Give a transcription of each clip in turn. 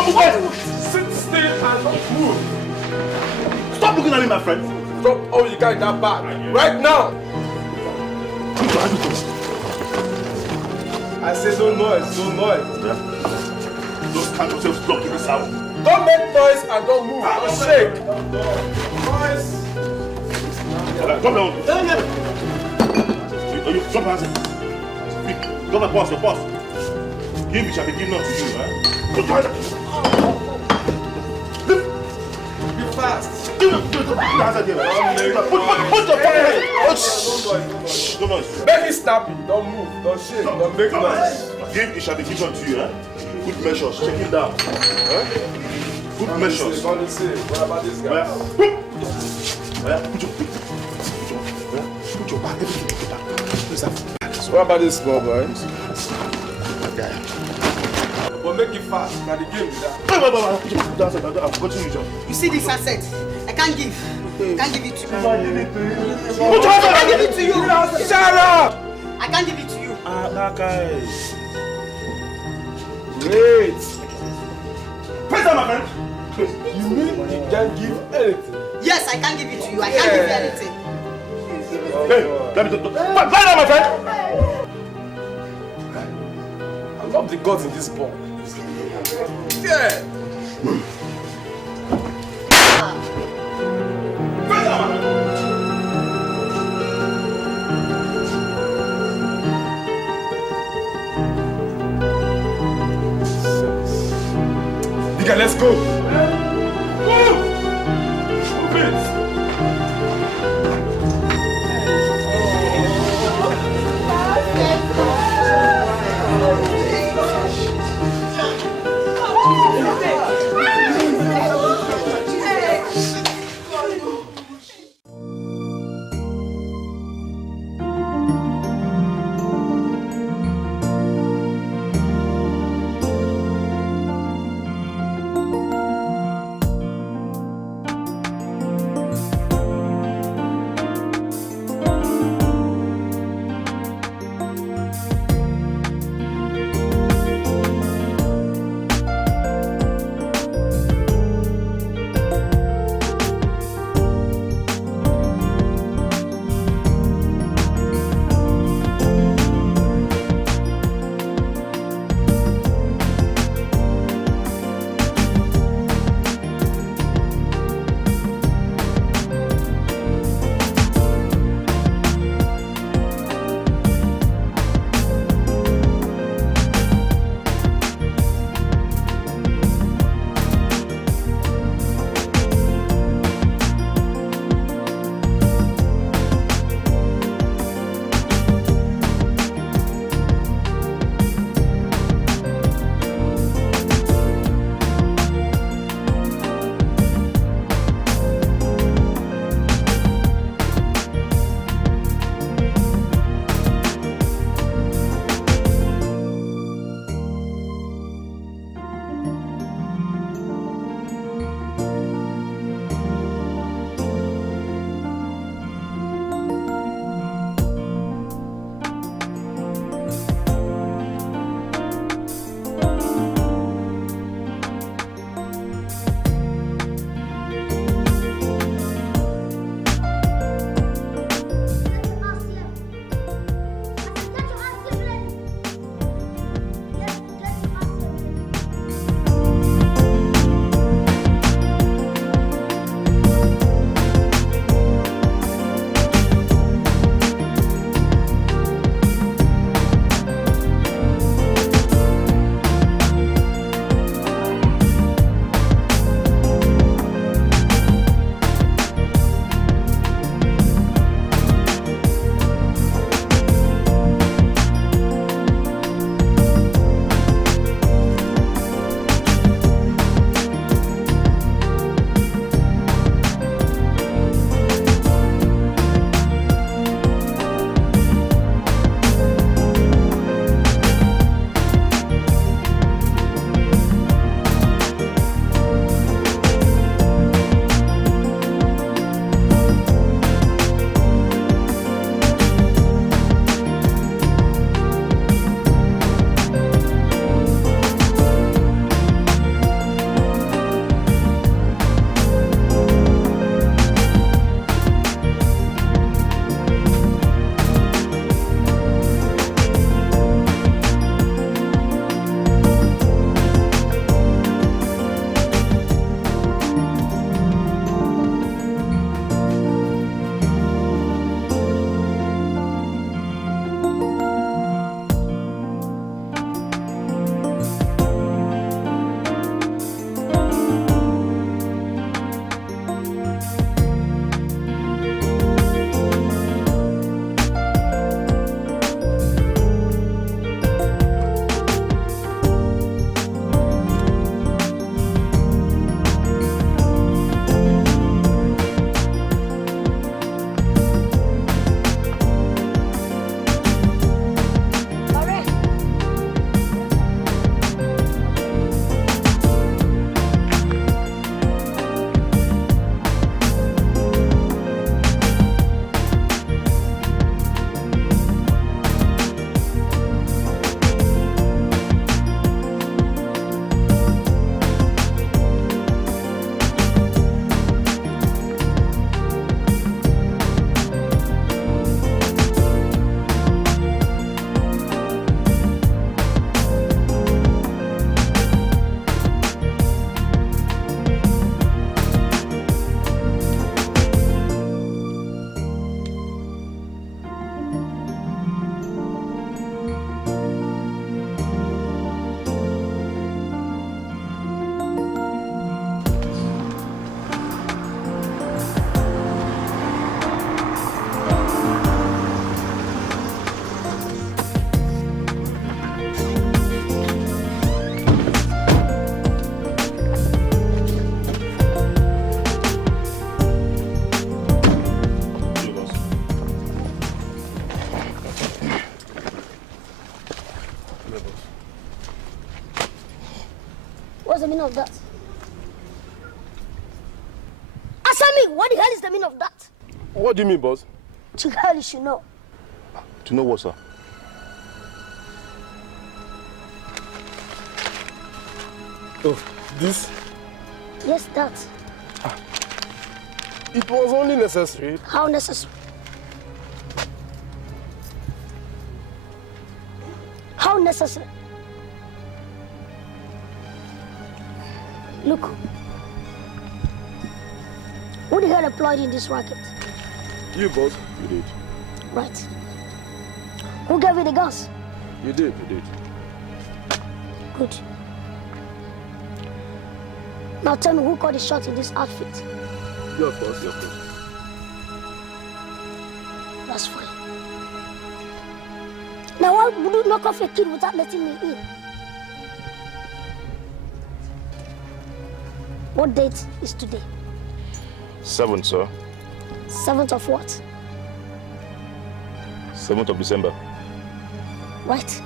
Don't move on! Sit still and don't move. Stop looking at me, my friend. Drop all you got in that bag. Right now. I say no noise, no noise. Yeah. Those kind of selves blocking this house. Don't make noise and don't move. Don't shake. Noise. Drop down. You drop hands. Drop my boss, your boss. Give me shall be given up to you, right? Put your hands up. Be fast. Give me your hands up here, right? Put your fucking hands. No noise. Make it snappy. Don't move. Don't shake. Don't make noise. Give it shall be given to you, eh? Good measures. Check him down. Eh? Good measures. What about this guy? Put your back. Everything put your back. Where's that? What about this small boy? Yeah. But make it fast. Now the game is that. Put your back down. I've got you, John. You see this asset? I can't give. Can't give it to you. Put your hands I can't give it to you. Shut up! I can't give it to you. that guy. Wait. Press down, my friend. You mean you can't give anything? Yes, I can't give it to you. I can't give you anything. Hey, let me lie down, my friend. I love the gods in this ball. Yeah. Press down, my friend. Nigga, let's go. Move! Move it! What's the meaning of that? Answer me! What the hell is the meaning of that? What do you mean, boss? To hell you should know. To know what, sir? Oh, this? Yes, that. It was only necessary. How necessary? How necessary? Look. Who the hell employed in this racket? You, boss. You did. Right. Who gave you the guns? You did. You did. Good. Now tell me who caught the shot in this outfit? You, of course. Of course. That's fine. Now why would you knock off a kid without letting me in? What date is today? 7th, sir. 7th of what? 7th of December. Right.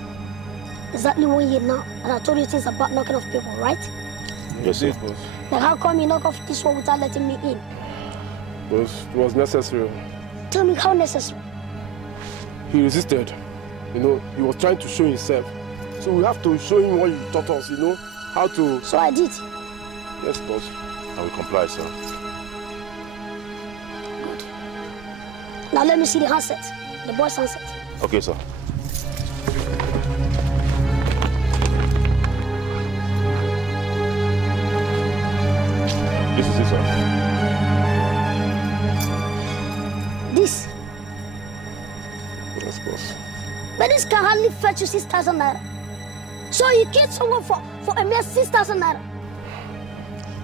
Exactly 1 year now. And I told you things about knocking off people, right? Yes, sir. boss. Then how come you knock off this one without letting me in? Boss, it was necessary. Tell me how necessary. He resisted. You know, he was trying to show himself. So we have to show him what you taught us, you know, how to... So I did. Yes, boss. I will comply, sir. Good. Now let me see the handset. The boy's handset. Okay, sir. This is it, sir. This. Yes, boss. But this can hardly fetch you 6,000 naira. So you killed someone for a mere 6,000 naira.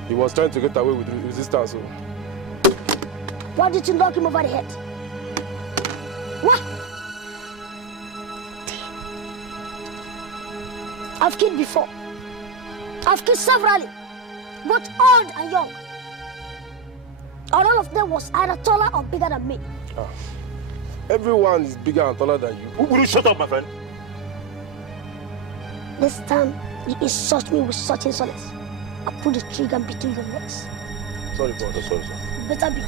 He was trying to get away with resistance. So. Why did you knock him over the head? What? I've killed before. I've killed severally, both old and young. And all of them was either taller or bigger than me. Everyone is bigger and taller than you. Will you shut up, my friend? This time, you insult me with such insolence. I put the trigger between your legs. Sorry, boss. Oh, sorry, sir. Better be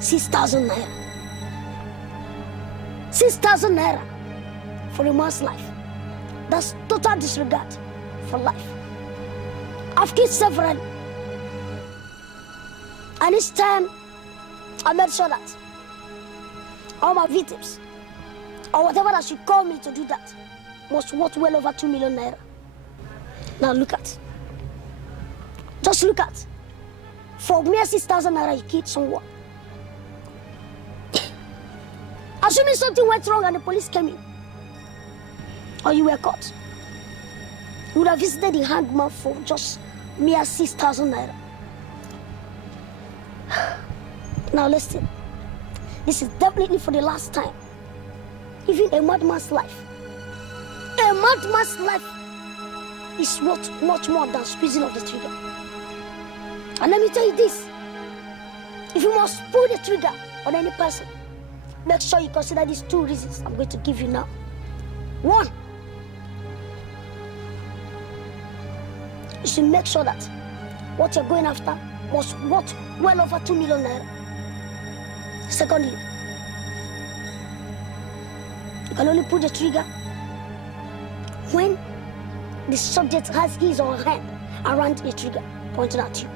6,000 naira. 6,000 naira for a man's life. That's total disregard for life. I've killed several. And each time, I made sure that all my victims, or whatever that should call me to do that, was worth well over 2 million naira. Now look at. Just look at. For mere 6,000 naira, you killed someone. Assuming something went wrong and the police came in, or you were caught, you would have visited the hangman for just mere 6,000 naira. Now listen, this is definitely for the last time. Even a madman's life, is worth much more than squeezing of the trigger. And let me tell you this, if you must pull the trigger on any person, make sure you consider these 2 reasons I'm going to give you now. 1, you should make sure that what you're going after was worth well over 2 million naira. Secondly, you can only pull the trigger when the subject has his or her hand around the trigger pointed at you.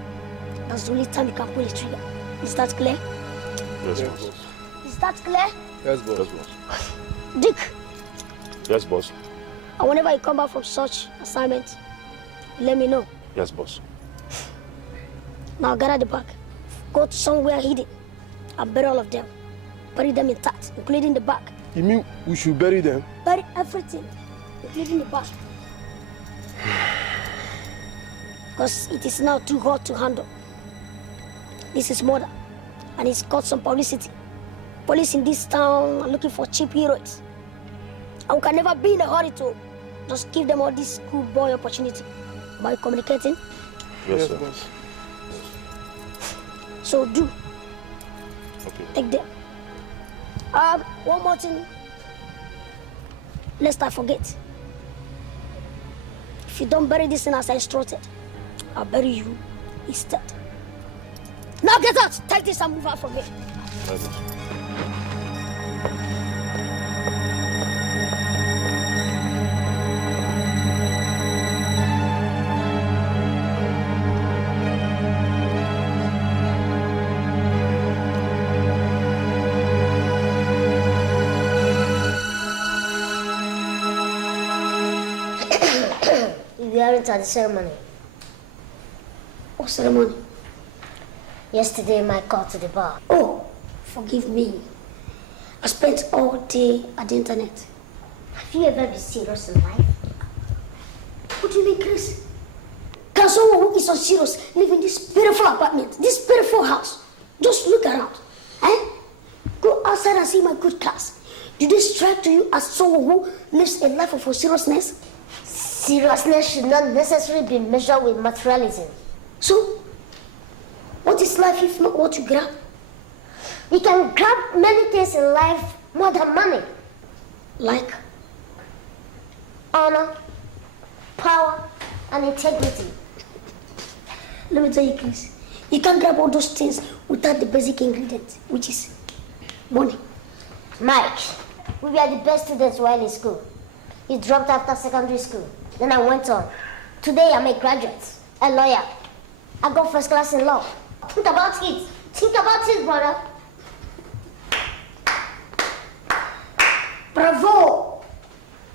That's the only time you can pull the trigger. Is that clear? Yes, Yes, boss. boss. Is that clear? Yes, boss. Yes, boss. Dick, Yes, boss. and whenever you come back from such assignment, let me know. Yes, boss. Now gather the bag. Go to somewhere hidden and bury all of them. Bury them intact, including the bag. You mean we should bury them? Bury everything, including the bag. Because it is now too hot to handle. This is murder, and it's got some publicity. Police in this town are looking for cheap heroes. And we can never be in a hurry to just give them all this good boy opportunity. Am I communicating? Yes, sir. boss. So do. Okay. Take them. One more thing, lest I forget. If you don't bury this thing as I instructed, I'll bury you instead. Now get out! Take this and move out from here. We aren't at the ceremony. What ceremony? Yesterday, Mike called to the bar. Oh, forgive me. I spent all day at the internet. Have you ever been serious in life? What do you mean, Chris? Can someone who is so serious live in this beautiful apartment, this beautiful house? Just look around. Eh? Go outside and see my good class. Do they strike to you as someone who lives a life of seriousness? Seriousness should not necessarily be measured with materialism. So, what is life if not what you grab? You can grab many things in life more than money. Like? Honor, power, and integrity. Let me tell you, Chris. You can't grab all those things without the basic ingredient, which is money. Mike, we were the best students while in school. You dropped after secondary school. Then I went on. Today I'm a graduate, a lawyer. I got first class in law. Think about it. Think about it, brother. Bravo!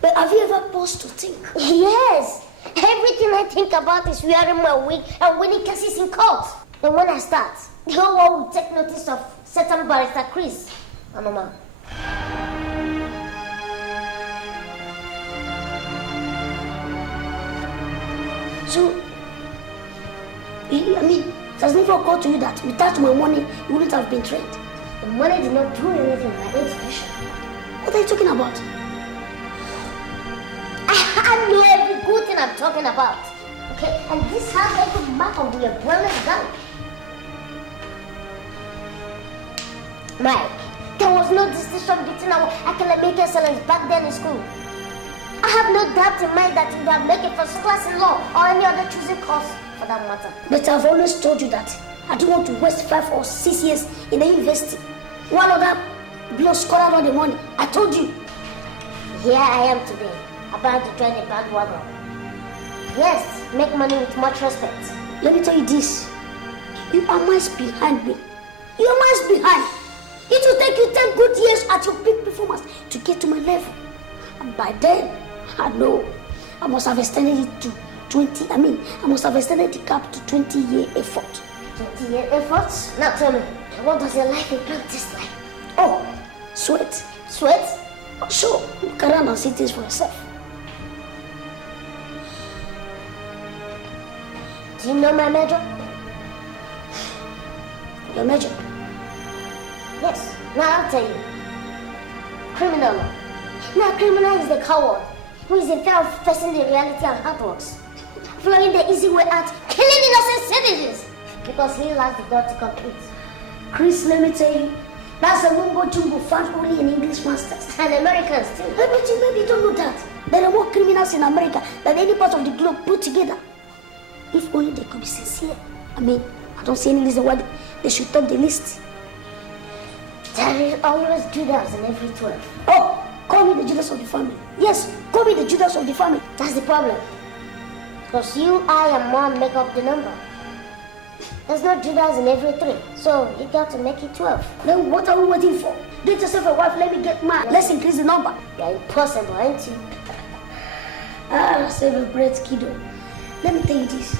But have you ever paused to think? Yes. Everything I think about is wearing my wig and winning cases in court. Then when I start, the whole world will take notice of certain barrister Chris. I'm a man. So, I mean, it has never occurred to you that without my money, you wouldn't have been trained. The money did not do anything in my education. What are you talking about? I know every good thing I'm talking about. Okay, and this has a good mark on your brilliant gun. Mike, there was no distinction between our academic excellence back then in school. I have no doubt in mind that you would have made a first class in law or any other choosing course for that matter. But I've always told you that I don't want to waste 5 or 6 years in a university. One other blow scored all the money. I told you. Here I am today, about to join the bandwagon. Yes, make money with much respect. Let me tell you this. You are miles behind me. You are miles behind. It will take you 10 good years at your peak performance to get to my level. And by then, I know I must have extended it to 20. I must have extended the gap to 20-year effort. 20-year efforts? Now tell me, what does your life in practice like? Oh, sweat. Sweat? Sure, look around and see things for yourself. Do you know my major? Your major? Yes, now I'll tell you. Criminal law. Now, criminal is the coward who is in fear of facing the reality and hard works, following the easy way out, killing innocent citizens because he lacks the God to complete. Chris, let me tell you, that's a mumbo jumbo found only in English masters. And Americans too. Maybe you don't know that. There are more criminals in America than any part of the globe put together. If only they could be sincere. I don't see any reason why they should top the list. There is always Judas in every 12. Oh, call me the Judas of the family. Yes, call me the Judas of the family. That's the problem. Because you, I, and Mom make up the number. There's no Judas in every 3, so you got to make it 12. Then what are we waiting for? Get yourself a wife, let me get mine. Let's increase the number. You're impossible, aren't you? Save a breath, kiddo. Let me tell you this.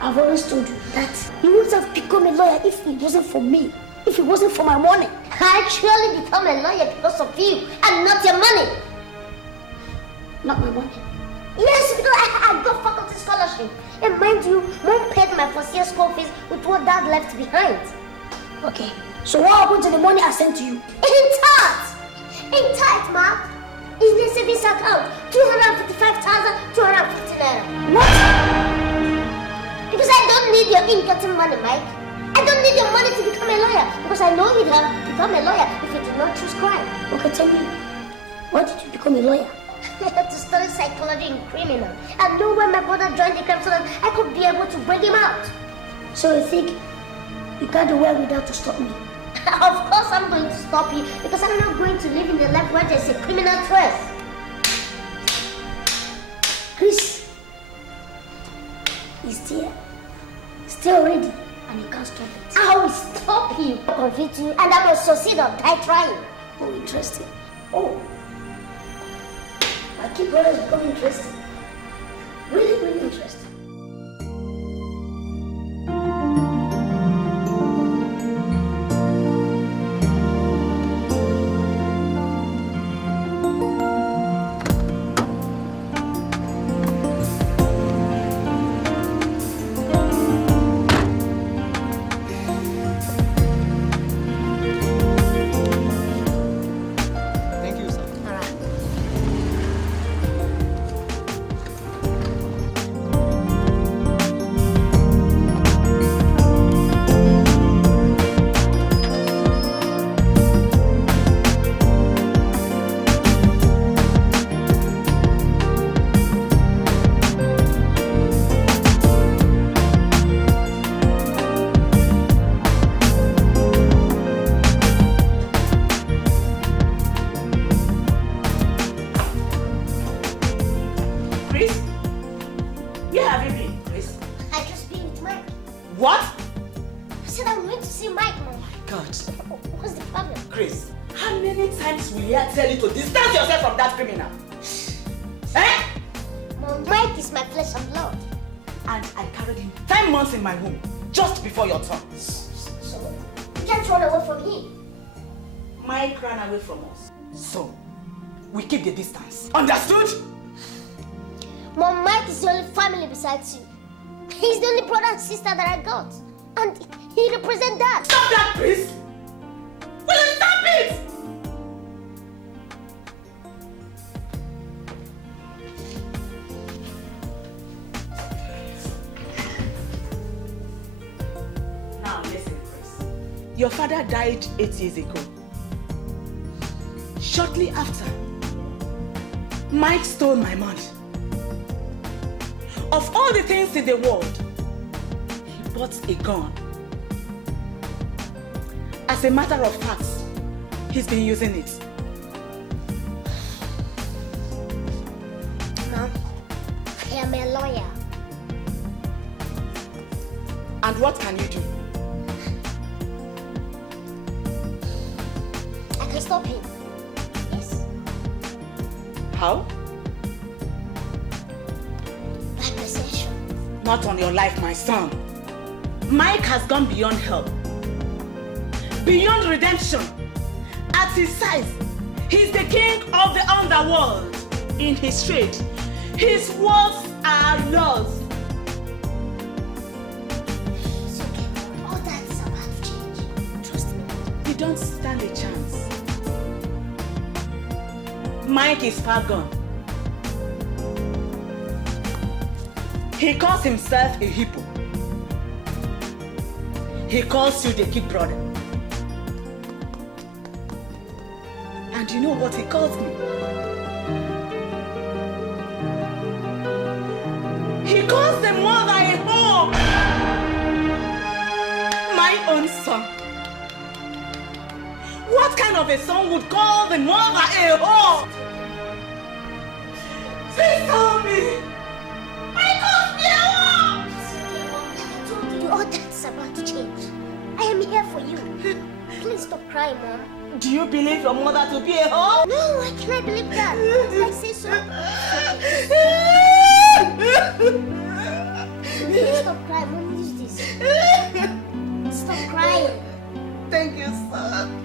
I've always told you that you wouldn't have become a lawyer if it wasn't for me. If it wasn't for my money. I actually become a lawyer because of you and not your money. Not my money. Yes, because I got faculty scholarship. And mind you, Mom paid my first year school fees with what Dad left behind. Okay, so what happened to the money I sent to you? In tight, Ma. In the savings account, 255,250 naira. What? Because I don't need your ill-gotten money, Mike. I don't need your money to become a lawyer. Because I know you'd have become a lawyer if you did not choose crime. Okay, tell me, why did you become a lawyer? I had to study psychology in criminal and know when my brother joined the crime so that I could be able to bring him out. So you think you can't do well without to stop me? Of course I'm going to stop you because I'm not going to live in the life where there's a criminal threat. Chris is still ready, and you can't stop it. I will stop you, convict you, and I will succeed or die trying. Oh, interesting. Oh, my kid brother become interesting. Really, really interesting. Thank you, sir. All right. Chris? Where have you been, Chris? I just been with Mike. What? I said I'm going to see Mike, Mom. God. What's the problem? Chris, how many times will I tell you to distance yourself from that criminal? Eh? Mom, Mike is my flesh and blood. And I carried him 10 months in my womb, just before your turn. So you can't run away from him. Mike ran away from us. So, we keep the distance. Understood? Mom, Mike is the only family besides you. He's the only brother and sister that I got. And he represents that. Stop that, Chris! Will you stop it? Now listen, Chris. Your father died 8 years ago. Shortly after, Mike stole my money. Of all the things in the world, he bought a gun. As a matter of fact, he's been using it. Mom, I am a lawyer. And what can you do? I can stop him. Yes. How? By possession. Not on your life, my son. Mike has gone beyond help. Beyond redemption. At his size, he's the king of the underworld. In his trade, his words are laws. It's okay. All that is about to change. Trust me. You don't stand a chance. Mike is far gone. He calls himself a hippo. He calls you the kid brother. And you know what he calls me? He calls the mother a whore. My own son. What kind of a son would call the mother a whore? Please tell me. Why calls me a whore? It's okay, Mom. I told you all that's about to change. I am here for you. Please stop crying, Mom. Do you believe your mother to be a whore? No, I cannot believe that. I say so. Please stop crying, Mom. Use this. Stop crying. Thank you, son.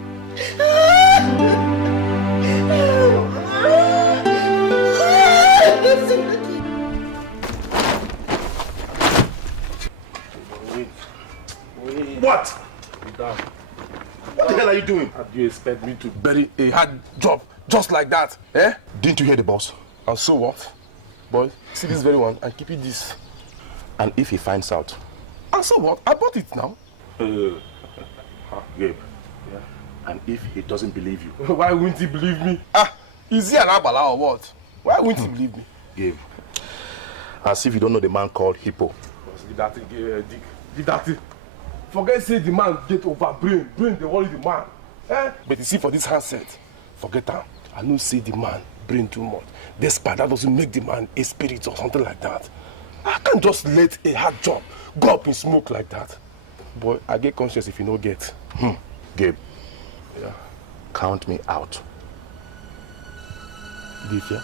What? What the hell are you doing? How do you expect me to bury a hard job just like that? Eh? Didn't you hear the boss? And so what? Boy, see this very one and keep it this. And if he finds out? And so what? I bought it now. Gabe. And if he doesn't believe you? Why wouldn't he believe me? Ah, is he an abala or what? Why wouldn't you believe me? Gabe, as if you don't know the man called Hippo. Leave that thing, Dick. Leave that thing. Forget say the man get over brain. Brain they worry the man. But you see for this handset, forget that. I know say the man brain too much. Despite that doesn't make the man a spirit or something like that. I can't just let a hard job go up in smoke like that. But I get conscious if you don't get. Gabe, Yeah. count me out. If yeah?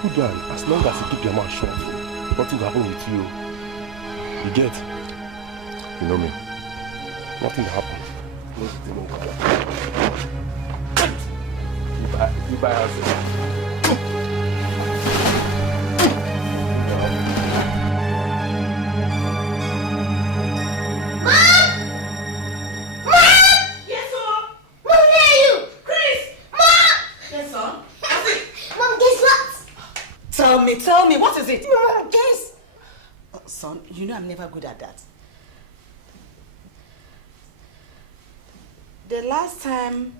Cool down. As long as you keep your mouth shut, nothing will happen with you. You get? You know me. Nothing will happen. Nothing will happen. You buy house. Yes, sir. Mom, where are you? Chris. Mom! Yes, sir. Mom, guess what? Tell me, what is it? Mom, guess. Son, you know I'm never good at that. The last time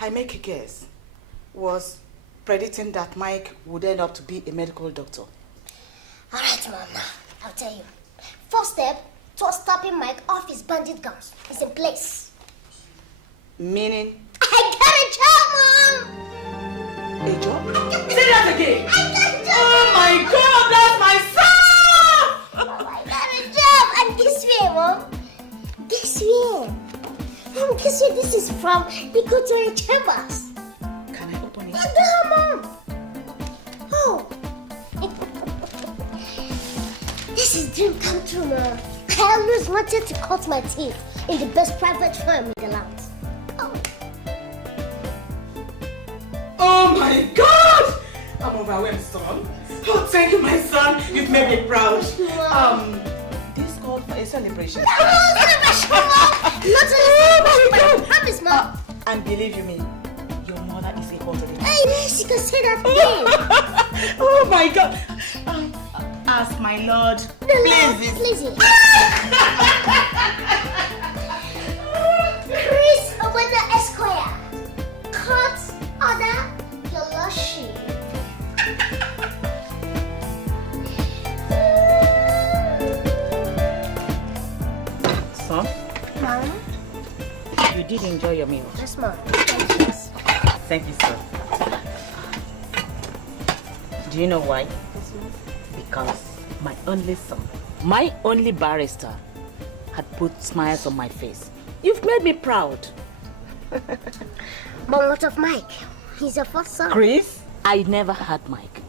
I make a guess was predicting that Mike would end up to be a medical doctor. All right, Mom, I'll tell you. First step towards stopping Mike off his bandit guns is in place. Meaning I got a job, Mom! a job? Say that again. I got a job! Oh my God, that's my son! Mom, I got a job! And guess where, Mom? Guess where? Mom, guess where this is from? The Couture Chambers. Can I open it? Yeah, Mom! Oh! This is dream come true, Mom. I always wanted to cut my teeth in the best private firm in the land. Oh. Oh my God! I'm overwhelmed, son. Oh, thank you, my son. You've made me proud. This called for a celebration. Not a promise, Mom. And believe you me, your mother is a hotel. Hey, yes, you can say that again. Oh my God! Ask my lord. Please. Chris Obana Esquire. Court order your lordship. Son, Mom? you did enjoy your meal. Yes, Mom. Thank you, sir. Do you know why? Because my only son, my only barrister, had put smiles on my face. You've made me proud. Mom, what of Mike? He's your first son. Chris, I never had Mike.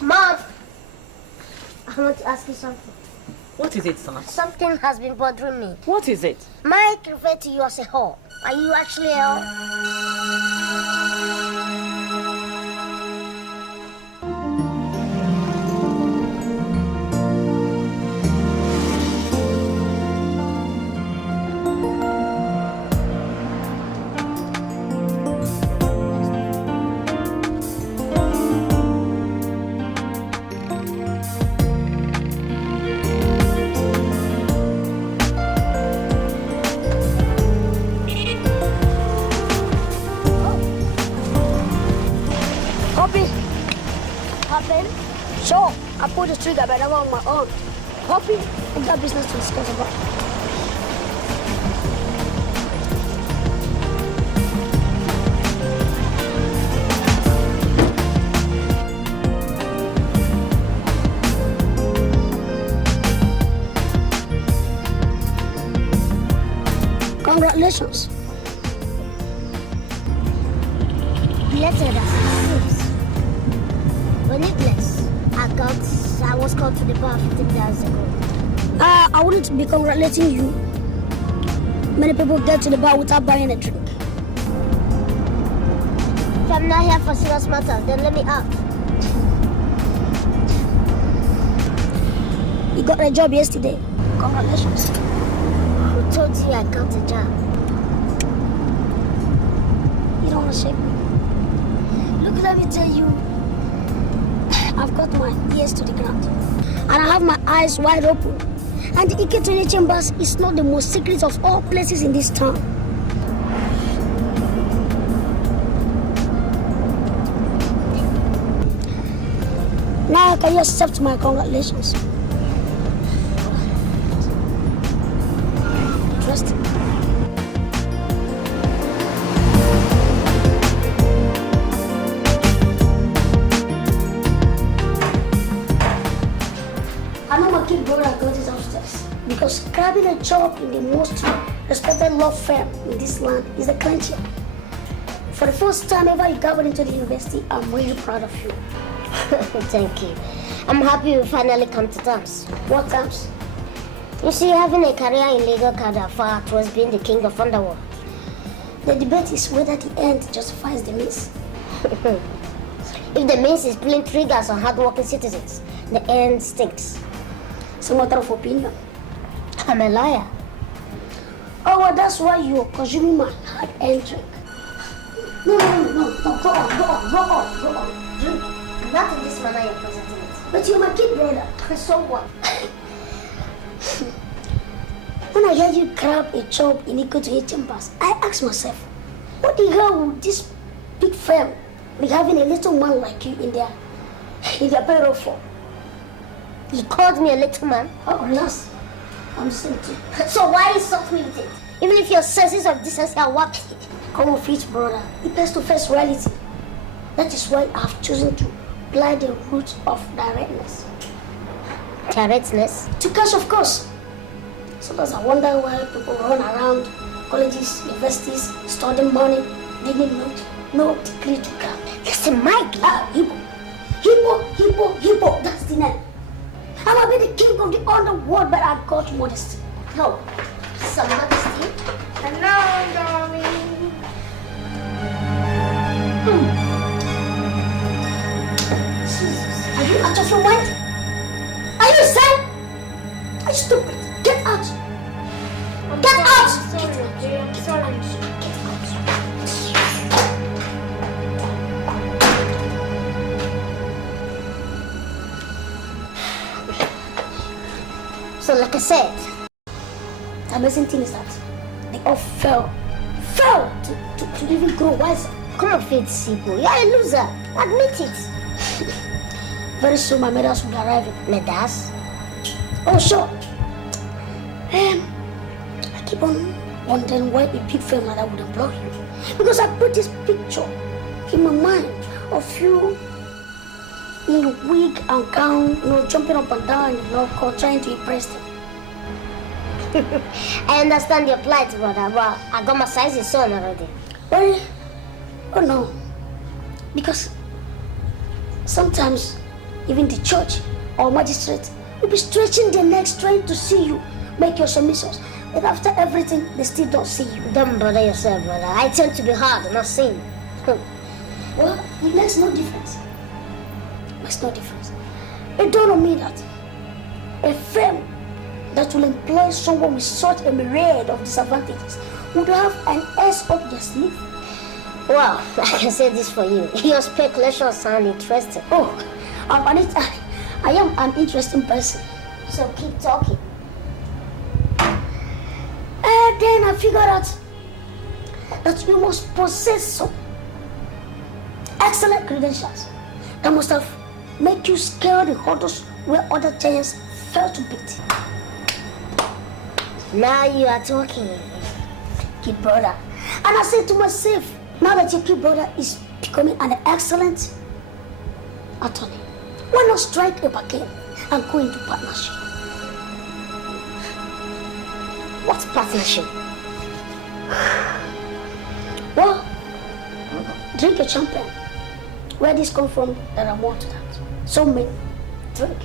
Mom! I want to ask you something. What is it, son? Something has been bothering me. What is it? Mike referred to you as a whore. Are you actually a whore? Sure, I pulled the trigger, but I'm on my own. Poppy, I've got business to discuss about. Congratulations. Belated as it seems. But needless, I was called to the bar 15 years ago. I wouldn't be congratulating you. Many people get to the bar without buying a drink. If I'm not here for serious matters, then let me out. You got a job yesterday. Congratulations. Who told you I got a job? You don't want to shake me. Look, let me tell you. I've got my ears to the ground. And I have my eyes wide open. And the Iketone Chambers is not the most secret of all places in this town. Can you accept my congratulations? Trust. I know my kid brother got his upstairs because grabbing a job in the most respected law firm in this land is a clincher. For the first time ever you got into the university, I'm really proud of you. Thank you. I'm happy we finally come to terms. What terms? You see, having a career in legal can far towards being the king of underworld. The debate is whether the end justifies the means. If the means is pulling triggers on hardworking citizens, the end stinks. It's a matter of opinion. I'm a liar. Oh, well, that's why you're consuming my hard-earned drink. No, go on. Drink. Not in this manner you're presenting it. But you're my kid brother. So what? When I hear you grab a job in Eco to 8 chambers, I ask myself, what the hell would this big firm be having a little man like you in their payroll for? You called me a little man? Oh, relax. I'm listening to you. So why insult me with it? Even if your senses of decency are what? Come of it, brother. It has to face reality. That is why I've chosen to apply the route of directness. Directness? To cash, of course. Sometimes I wonder why people run around colleges, universities, studying money, they need no degree to grab. Listen, Mike. Hippo, that's the name. I'm gonna be the king of the underworld, but I've got modesty. No. Some modesty. Hello, darling. Jesus, are you out of your mind? Are you insane? Are you stupid? Get out! Get out! I'm sorry. Get out! So like I said, The amazing thing is that they all fell to even grow wiser. come on, Faith Sipo. You're a loser. Admit it. Very soon my medals will arrive. Medas? Oh, sure. I keep on wondering why a big firm like that would employ you. Because I put this picture in my mind of you in wig and gown, jumping up and down in the love court, trying to impress them. I understand your plight, brother, but I got my sizes on already. Well, oh no. Because sometimes even the church or magistrate will be stretching their necks trying to see you make your submissions. But after everything, they still don't see you. Don't bother yourself, brother. I tend to be hard, not seen. Well, it makes no difference. It makes no difference. It dawned on me that a firm that will employ someone with such a myriad of disadvantages would have an S up their sleeve. Well, I can say this for you. Your speculations sound interesting. Oh, I am an interesting person. So keep talking. And then I figured out that you must possess some excellent credentials that must have made you scale the hurdles where other giants failed to beat. Now you are talking. Kid brother. And I said to myself, now that your kid brother is becoming an excellent attorney, why not strike a bargain and go into partnership? What partnership? Well, drink a champagne. Where this come from that I want that. So many. Drink.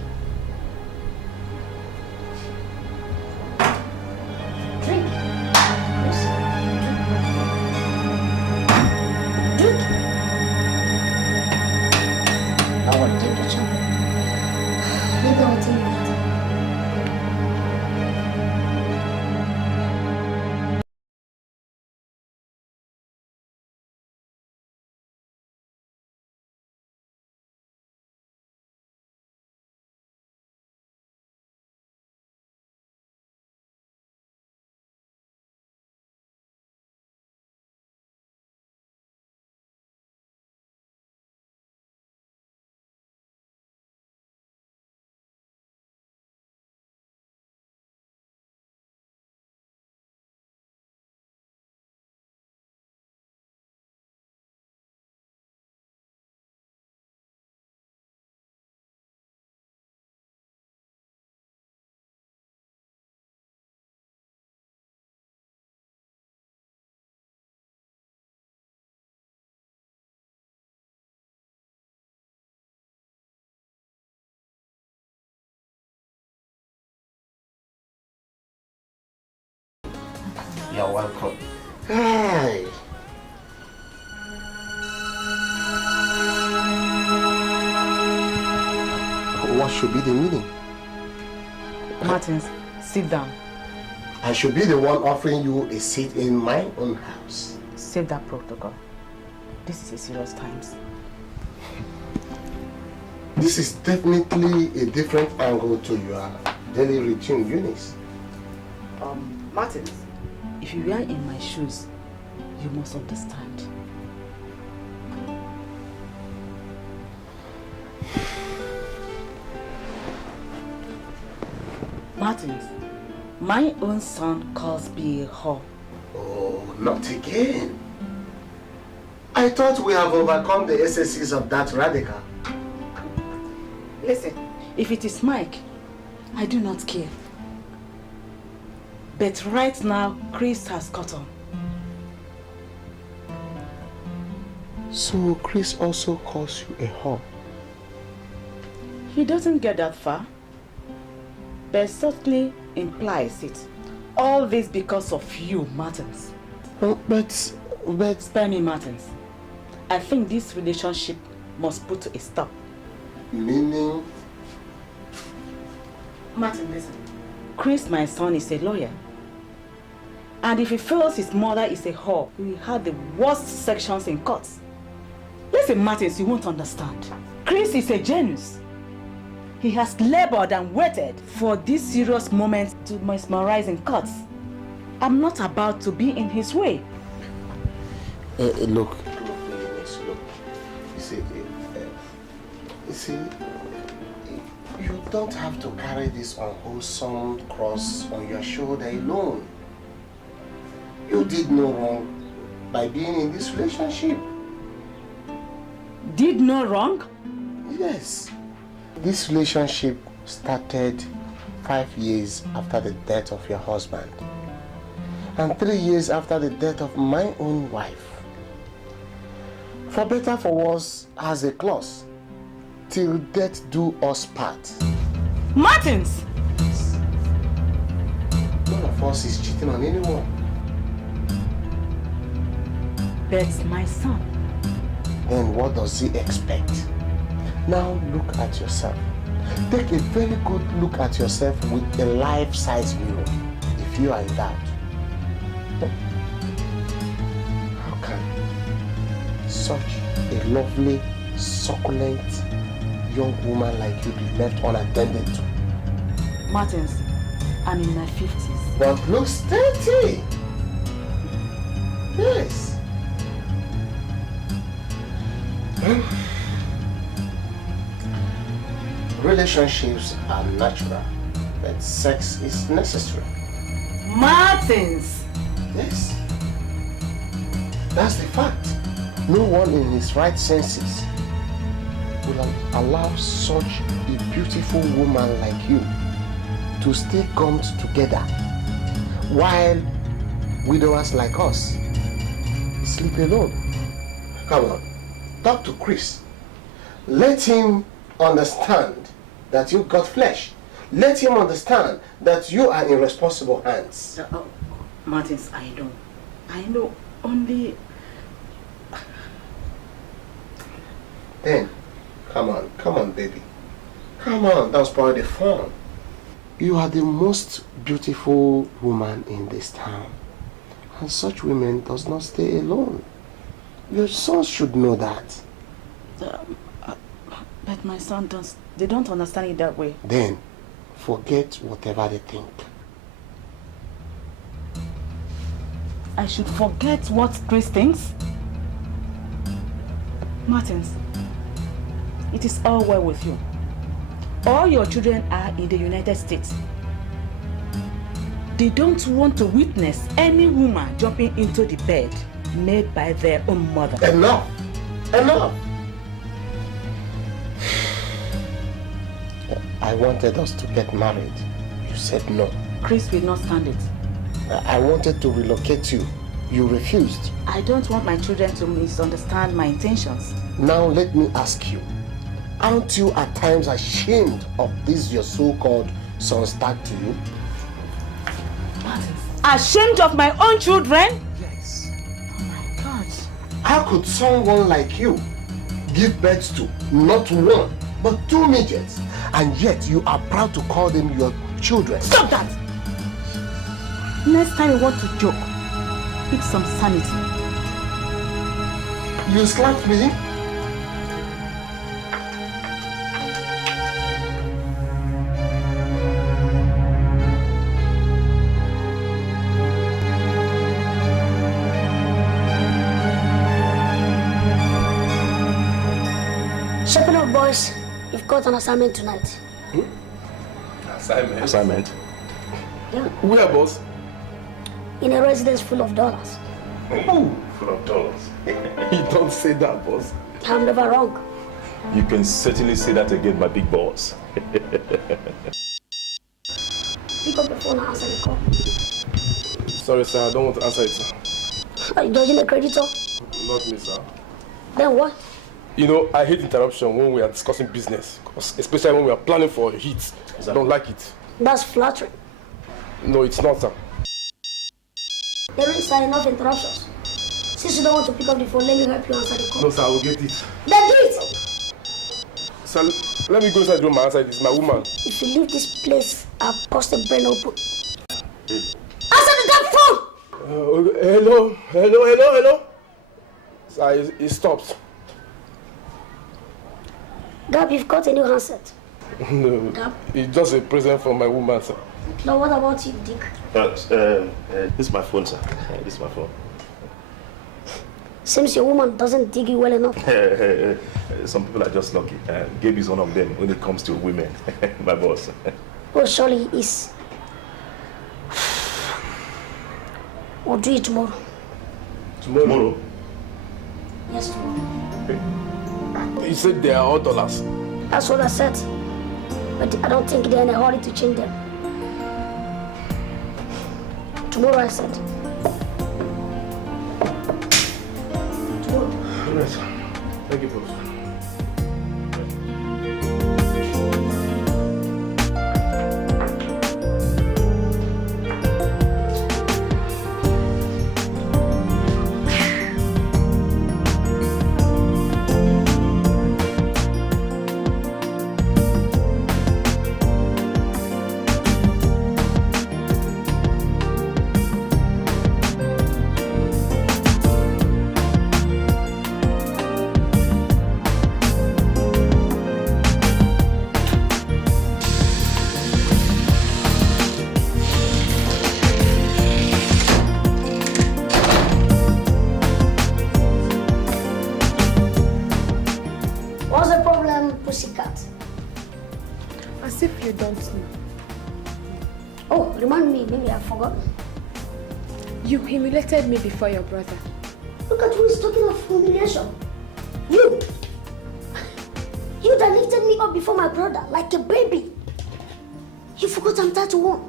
Drink. Yes. Drink. I want to drink a champagne. Maybe I'll take you. You're welcome. Hi. What should be the meaning? Martins, sit down. I should be the one offering you a seat in my own house. Save that protocol. This is a serious times. This is definitely a different angle to your daily routine, Eunice. Martins, if you are in my shoes, you must understand. Martins, my own son calls me a whore. Oh, not again. I thought we have overcome the excesses of that radical. Listen, if it is Mike, I do not care. But right now, Chris has caught on. So Chris also calls you a whore? He doesn't get that far, but subtly implies it. All this because of you, Martins. Oh, but... Spare me, Martins. I think this relationship must put a stop. Meaning? Martin, listen. Chris, my son, is a lawyer. And if he feels his mother is a whore, he will have the worst sections in courts. Listen, Martins, you won't understand. Chris is a genius. He has labored and waited for this serious moment to mesmerize in courts. I'm not about to be in his way. Look. You see, you don't have to carry this unwholesome cross on your shoulder alone. You did no wrong by being in this relationship. Did no wrong? Yes. This relationship started 5 years after the death of your husband and 3 years after the death of my own wife. For better for worse, has a clause, till death do us part. Martins! None of us is cheating on anyone. That's my son. Then what does he expect? Now look at yourself. Take a very good look at yourself with a life-size mirror if you are in doubt. How can such a lovely, succulent young woman like you be left unattended to? Martins, I'm in my 50s. But looks 30. Yes. Relationships are natural, but sex is necessary. Martins! Yes. That's the fact. No one in his right senses will allow such a beautiful woman like you to stay gummed together while widowers like us sleep alone. Come on, talk to Chris. Let him understand that you got flesh. Let him understand that you are in responsible hands. Martins, I know, only... Then, come on, baby. Come on, don't spoil the fun. You are the most beautiful woman in this town. And such women does not stay alone. Your sons should know that. But my son they don't understand it that way. Then, forget whatever they think. I should forget what Chris thinks? Martins, it is all well with you. All your children are in the United States. They don't want to witness any woman jumping into the bed made by their own mother. Enough! Enough! I wanted us to get married. You said no. Chris will not stand it. I wanted to relocate you. You refused. I don't want my children to misunderstand my intentions. Now let me ask you. Aren't you at times ashamed of this your so-called son's tag to you? Martins, Ashamed of my own children? Yes. Oh my God. How could someone like you give birth to not one, but 2 midgets, and yet you are proud to call them your children? Stop that! Next time you want to joke, pick some sanity. You slapped me? Sharpen up, boys. You've got an assignment tonight. Assignment? Assignment. Yeah. Where, boss? In a residence full of dollars. Ooh, Full of dollars. you don't say that, boss. I'm never wrong. You can certainly say that again, my big boss. Pick up the phone and answer the call. Sorry, sir, I don't want to answer it, sir. Are you dodging a creditor? Not me, sir. Then what? You know, I hate interruption when we are discussing business, especially when we are planning for a hit. I don't like it. That's flattering. No, it's not, sir. There is enough interruptions. Since you don't want to pick up the phone, let me help you answer the call. No, sir, I will get it. Then do it! Sir, let me go inside the room and answer it. It's my woman. If you leave this place, I'll bust the brain open. Answer the damn phone! Hello. Sir, it stopped. Gab, you've got a new handset. No, Gab? it's just a present from my woman, sir. Now what about you, Dick? This is my phone, sir. This is my phone. Seems your woman doesn't dig you well enough. Some people are just lucky. Gabe is one of them when it comes to women. My boss. Oh, surely he is. We'll do it tomorrow. Tomorrow? Yes, tomorrow. You said they are all dollars. That's what I said. But I don't think they're in a hurry to change them. Tomorrow, I said. Tomorrow. All right, sir. Thank you, boss. What's the problem, pussycat? As if you don't know. Oh, remind me, maybe I've forgotten. You humiliated me before your brother. Look at who is talking of humiliation. You! You that lifted me up before my brother, like a baby. You forgot I'm 31.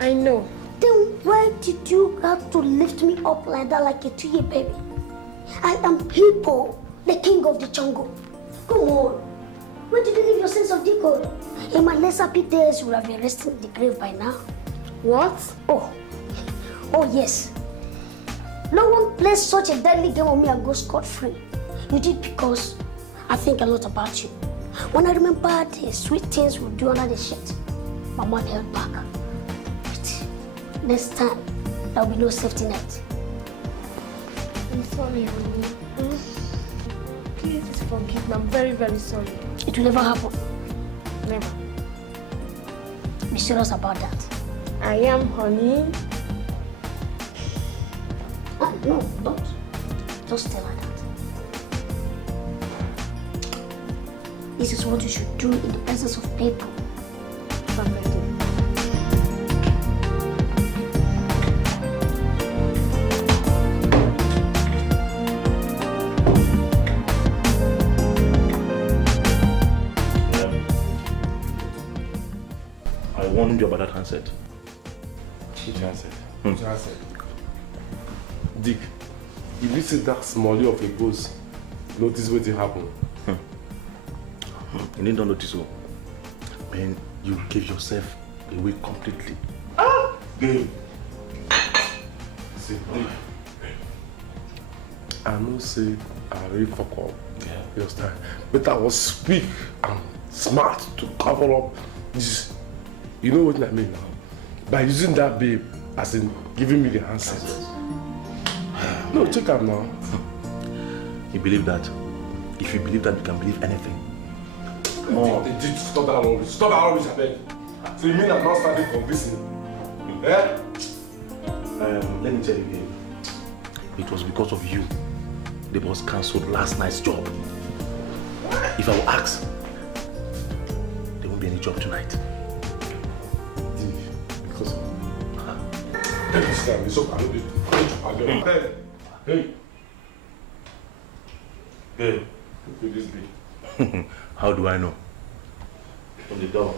I know. Then why did you have to lift me up like that, like a 2-year baby? I am Hippo, the king of the jungle. Come on. Where did you leave your sense of decode? In my lesser peak days, you would have been resting in the grave by now. What? Oh yes. No one plays such a deadly game on me and goes scot-free. You did because I think a lot about you. When I remember the sweet things we do under the shit, my mom held back. But next time, there will be no safety net. I'm sorry, honey. Please forgive me. I'm very, very sorry. It will never happen. Never. Be serious about that. I am, honey. No, don't. Don't stay like that. This is what you should do in the presence of people. Perfect. I warned you about that handset. Which handset? Which handset? Dick, if you see that smally of a ghost, notice what will happen. You need not notice so. Man, you gave yourself away completely. Game. See, I know say I really fuck up. Yeah. You understand? But I was quick and smart to cover up this. You know what I mean now? By using that babe as in giving me the handset. No, check out now. You believe that? If you believe that, you can believe anything. Oh. Stop that rubbish. Stop that rubbish, I beg. So you mean I'm not starting convincing? Eh? Let me tell you again. It was because of you the boss cancelled last night's job. If I will ask, there won't be any job tonight. Because of it's okay. Hey. Hey. Hey. Who could this be? How do I know? From the door.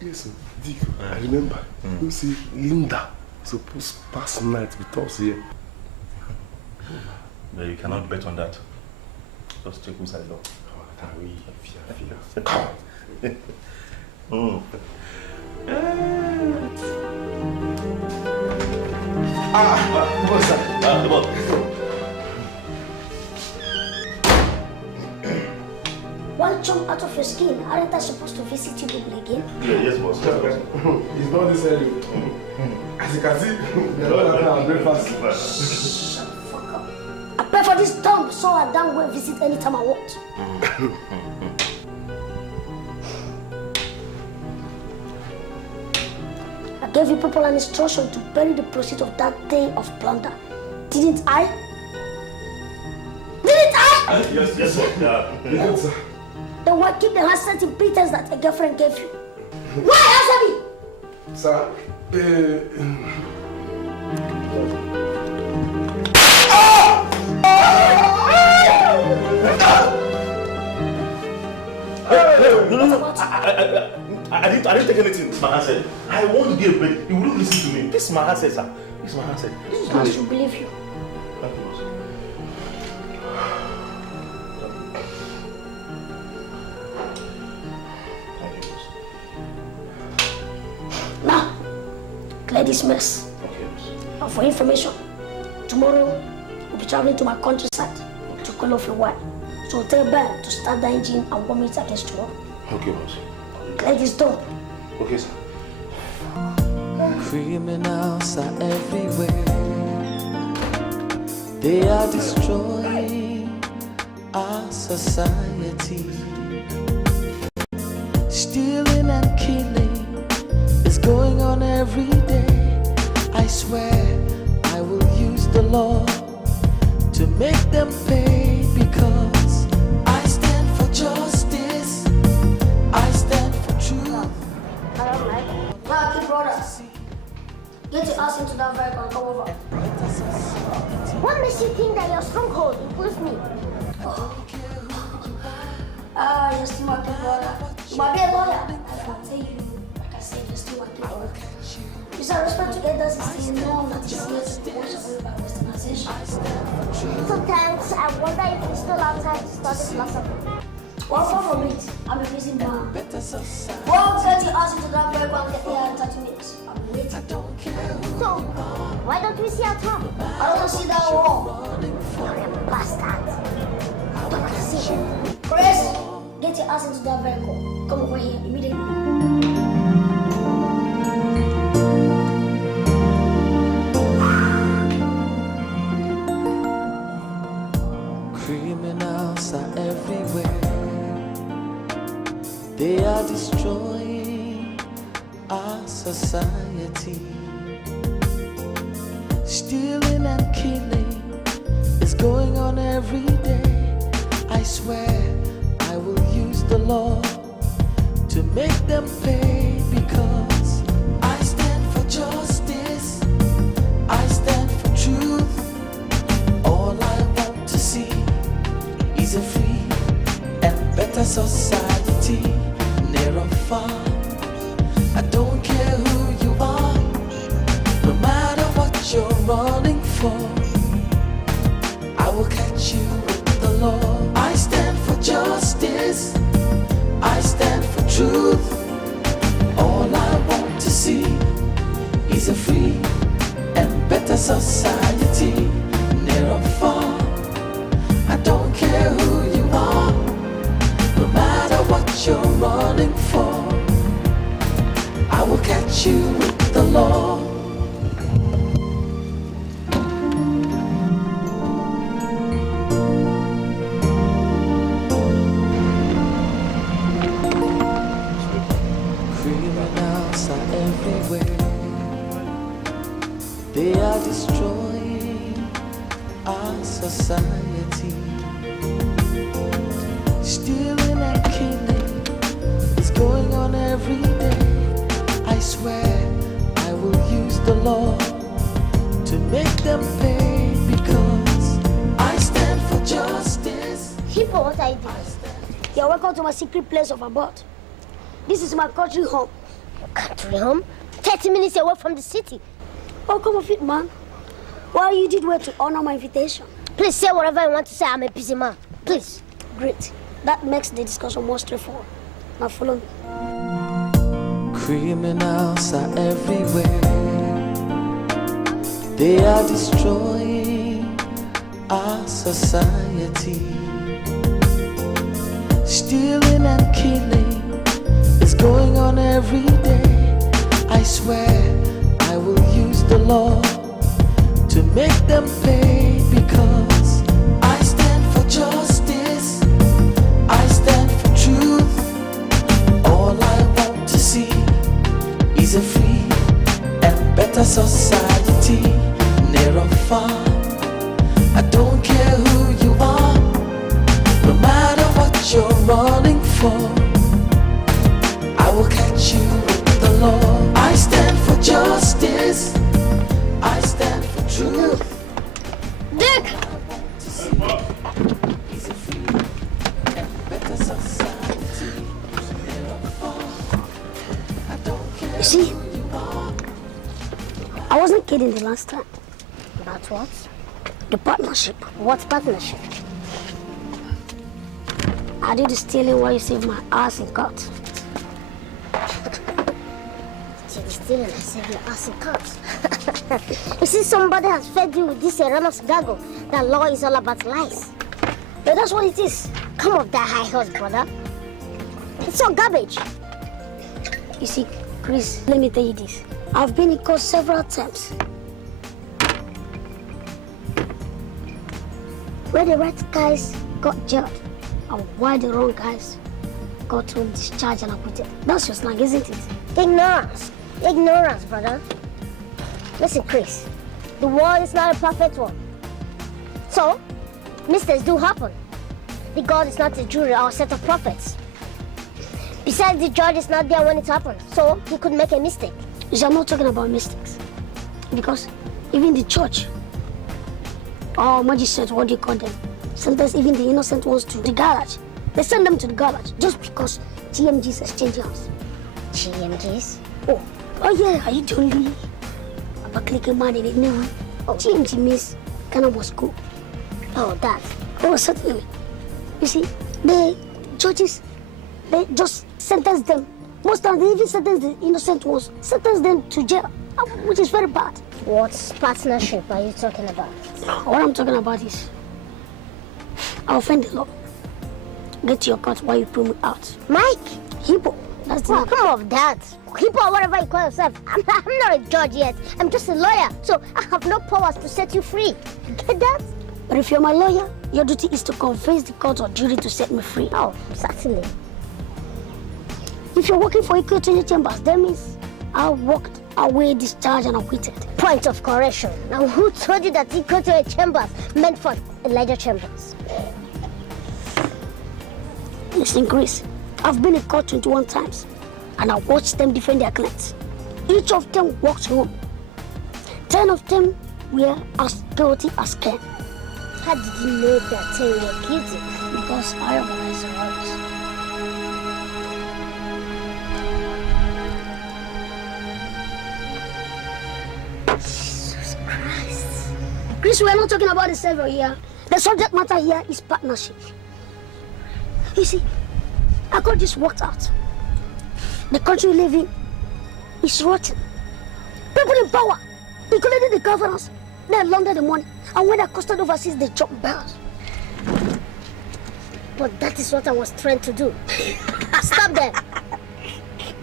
Yes, Dick. I remember. You see, Linda supposed to pass night with us here. But you cannot bet on that. Just check inside the door. Come on. What's that? The boss. One jump out of your skin. Aren't I supposed to visit you people again? Yeah, yes, boss. It's not this early. As you can see, we are not having our breakfast. Shut the fuck up. I pay for this dump so I don't go and visit anytime I want. I gave you people an instruction to bury the proceeds of that thing of plunder. Didn't I? Didn't I? Yes, boss. Yeah. Yes, sir. Then why keep the handset in pretense that a girlfriend gave you? Why answer me? Sir, I didn't take anything. This is my handset. I want to give, but you wouldn't listen to me. This is my handset, sir. This is my handset. I should believe you. Thank you, boss. Thank you, boss. Now, clear this mess. Okay, boss. And for information, tomorrow we'll be traveling to my countryside to call off your wife. So tell Ben to start the engine and warm it against tomorrow. Okay, boss. Clear this door. Okay, sir. Criminals are everywhere. They are destroying our society. Stealing and killing is going on every day. I swear I will use the law to make them pay, because I stand for justice. I stand for truth. Now, keep brothers. Get your ass into that vehicle and come over. What makes you think that your stronghold includes me? You're still my big brother. You might be a lawyer. I can tell you, like I said, you're still my big brother. You should respect to elders is still known that is here to be worshiped by westernization. Sometimes I wonder if we still have time to study philosophy. Well, far from it, I'm a busy man. Well, get your ass into that vehicle and get there in 30 minutes. I'll be waiting. So, why don't we see our Tom? I don't want to see that wall. You're a bastard. Don't see him. Chris, get your ass into that vehicle. Come over here immediately. Criminals are everywhere. They are destroying our society. Stealing and killing is going on every day. I swear I will use the law to make them pay, because I stand for justice. I stand for truth. All I want to see is a free and better society, near or far. I don't care who you are, no matter what you're running for. I will catch you with the law. I stand for justice. I stand for truth. All I want to see is a free and better society, near or far. I don't care who you are, no matter what you're running for. I will catch you with the law. Criminals are everywhere. They are destroying our society. Stealing and killing is going on every day. I swear I will use the law to make them pay, because I stand for justice. Hippo, what are you doing? You're welcome to my secret place of abode. This is my country home. Country home? 30 minutes away from the city. Oh, come off it, man. Why you did well to honor my invitation? Please say whatever you want to say. I'm a busy man. Please. Great. That makes the discussion more straightforward. Now follow me. Criminals are everywhere. They are destroying our society. Stealing and killing is going on every day. I swear I will use the law to make them pay, because I stand for justice, I stand for truth. All I want to see is a free and better society, near or far. I don't care who you are, no matter what you're running for. I will catch you with the law. I stand for justice, I stand for truth. Dick! Is a free and better society, near or far. I don't care. You see, I wasn't kidding the last time. About what? The partnership. What partnership? I did the stealing while you saved my ass in court. You're stealing and saving your ass in court. You see, somebody has fed you with this Eranos gaggle. That law is all about lies. But that's what it is. Come off that high horse, brother. It's all garbage. You see, Chris, let me tell you this. I've been in court several times. Where the right guys got jailed, and why the wrong guys got home discharged and acquitted. That's your slang, isn't it? Ignorance. Ignorance, brother. Listen, Chris. The world is not a perfect one. So, mistakes do happen. The God is not a jury or a set of prophets. Besides, the judge is not there when it happens, so he could make a mistake. You see, I'm not talking about mistakes. Because even the church, or magistrates, what do you call them, sentence even the innocent ones to the garage. They send them to the garage just because GMGs exchange hands. GMGs? Oh yeah, are you the only Abakaliki man in the new? Oh, GMG means Cannabis School. Oh, that. Oh, certainly. You see, the judges, they just sentence them. Most times they even sentence the innocent ones, sentence them to jail, which is very bad. What partnership are you talking about? What I'm talking about is, I offend the law. Get to your court while you pull me out. Mike! Hippo, that's the Well, come off that. Hippo or whatever you call yourself. I'm not a judge yet. I'm just a lawyer, so I have no powers to set you free. Get that? But if you're my lawyer, your duty is to convince the court or jury to set me free. Oh, certainly. If you're working for Equatorial Chambers, that means I walked away discharged and acquitted. Point of correction. Now, who told you that Equatorial Chambers meant for Elijah Chambers? Listen, Chris, I've been in court 21 times, and I watched them defend their clients. Each of them walked home. 10 of them were as guilty as Ken. How did you know that 10 were guilty? Because I organized the riots. Jesus Christ. Chris, we're not talking about the server here. The subject matter here is partnership. You see, I got this worked out. The country we live in is rotten. People in power, including the governors, They launder the money. And when they're costed overseas, they jump bells. But that is what I was trying to do. Stop them.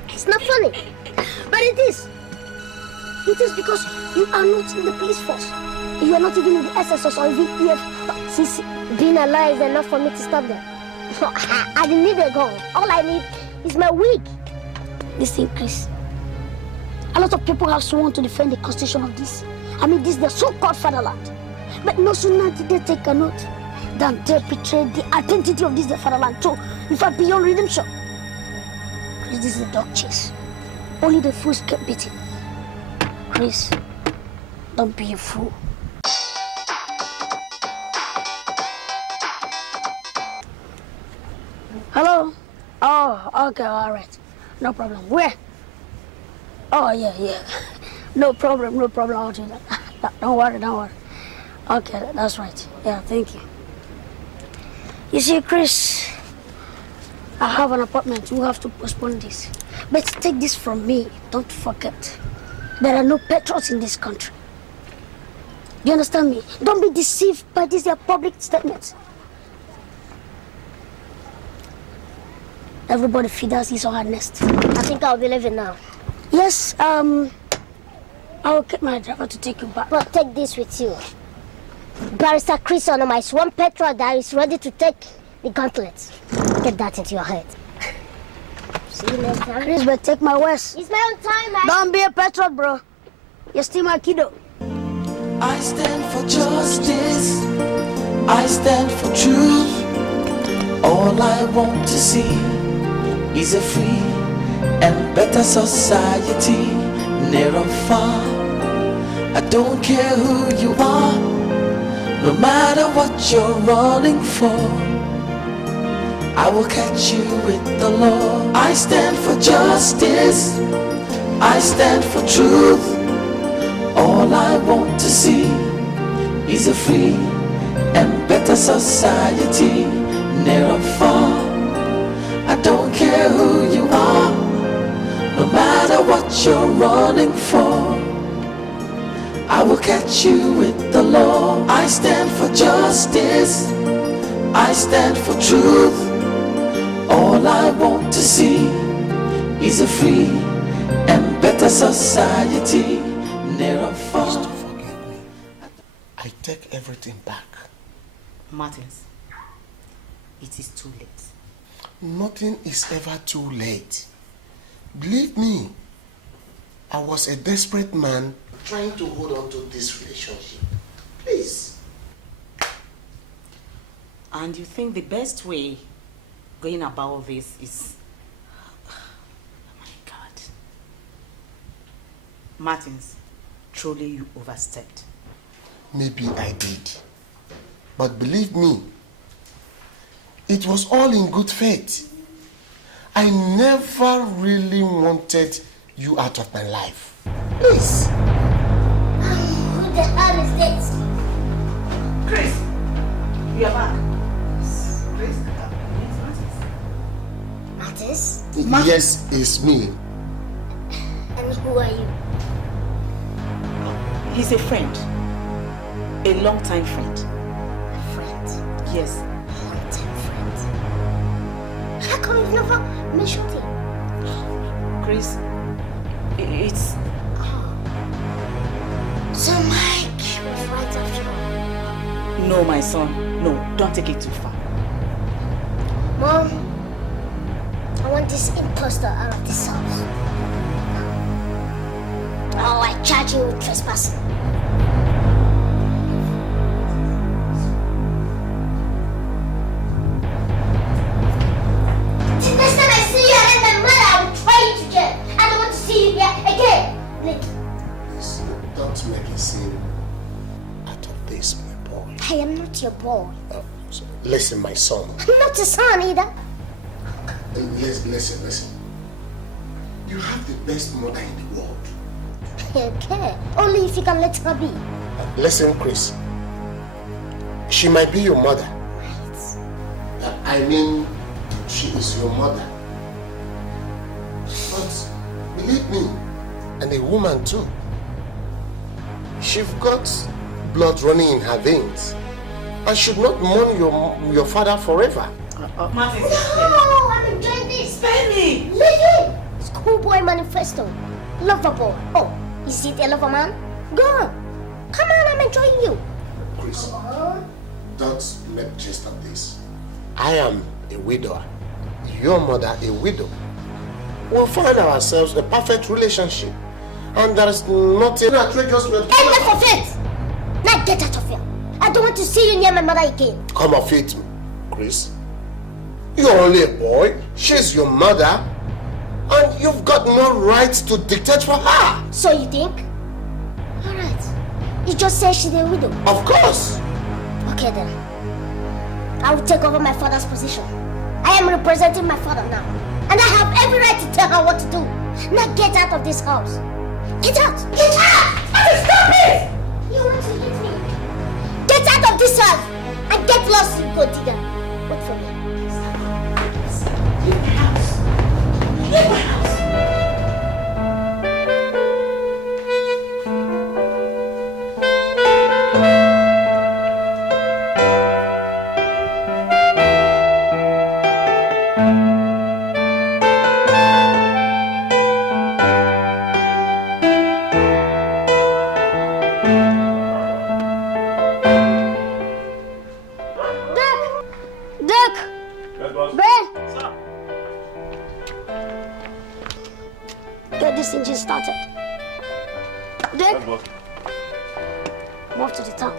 It's not funny. But it is. It is because you are not in the police force. You are not even in the SSS or even EFCC. Being alive is enough for me to stop them. I didn't need a gun. All I need is my wig. Listen, Chris. A lot of people have sworn to defend the constitution of this. I mean, this is the so-called fatherland. But no sooner did they take an oath than they betrayed the identity of this the fatherland too. In fact, beyond redemption. Chris, this is a dog chase. Only the fools kept beating. Chris, don't be a fool. Hello? Oh, okay, all right. No problem. Where? Oh, yeah. No problem, I'll do that. Don't worry. Okay, that's right. Yeah, thank you. You see, Chris, I have an appointment. You have to postpone this. But take this from me. Don't forget. There are no patriots in this country. You understand me? Don't be deceived by these public statements. Everybody feeders his or her nest. I think I'll be leaving now. Yes, I will get my driver to take you back. But take this with you. Barrister Chris Onoma is one patriot that is ready to take the gauntlet. Get that into your head. See you next time. Chris, but take my words. It's my own time, man. Don't be a patriot, bro. You're still my kiddo. I stand for justice. I stand for truth. All I want to see is a free and better society, near or far. I don't care who you are, no matter what you're running for. I will catch you with the law. I stand for justice. I stand for truth. All I want to see is a free and better society, near or far. I don't care who you are, no matter what you're running for. I will catch you with the law. I stand for justice. I stand for truth. All I want to see is a free and better society, near or far. Please don't forgive me. I take everything back. Martins, it is too late. Nothing is ever too late. Believe me, I was a desperate man trying to hold on to this relationship. Please. And you think the best way going about this is... Oh my God. Martins, truly you overstepped. Maybe I did. But believe me, it was all in good faith. I never really wanted you out of my life. Please. Who the hell is this? Chris, you are back. Chris, Martins? Yes, it's me. And who are you? He's a friend. A long-time friend. A friend? Yes. Long-time friend? How come you've never mentioned him? Chris, it's... So Mike was right after all. No, my son. No, don't take it too far. Mom, I want this imposter out of this house. Oh, I charge you with trespassing. The next time I see you and my mother, I will throw you to jail. I don't want to see you here again. Please, don't make a scene out of this, my boy. I am not your boy. Listen, my son. I'm not your son either. Listen. You have the best mother in the world. Okay, only if you can let her be. Listen, Chris. She might be your mother. I mean, she is your mother. But believe me, and a woman too, she's got blood running in her veins and should not mourn your father forever. Martin. No, I'm enjoying this. Spare me. Listen. Schoolboy manifesto. Lover boy. Oh, is it a lover man? Go on. Come on, I'm enjoying you. Chris, don't make jest of this. I am a widower. Your mother a widow. We'll find ourselves a perfect relationship. And there is nothing outrageous with it. Enough of it! Now get out of here. I don't want to see you near my mother again. Come off it, Chris. You're only a boy. She's your mother. And you've got no right to dictate for her. So you think? Alright. You just said she's a widow. Of course. Okay then. I will take over my father's position. I am representing my father now. And I have every right to tell her what to do. Now get out of this house. Get out! Get out! Stop it! You want to hit me? Get out of this house and get lost, you go digger. Wait for me. Leave my house. Leave my house. Get this engine started. Dick, move to the top.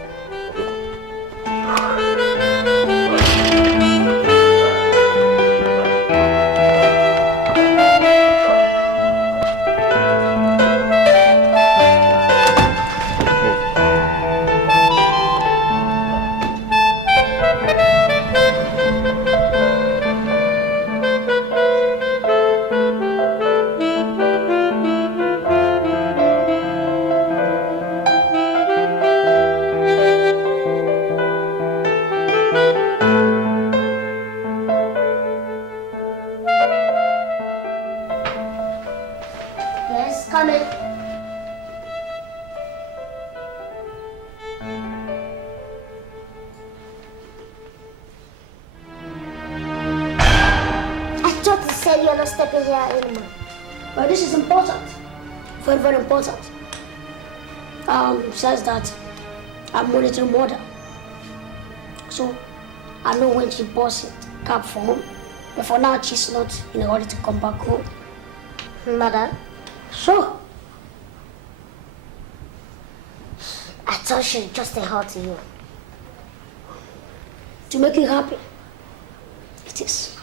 Yes, come in. I thought you said you're not stepping here anymore. But this is important. Very, very important. Says that I'm monitoring mother. So I know when she bought it, cab for home. But for now, she's not in a hurry to come back home. Mother? So, I thought she just a heart to you. to make you happy, it is.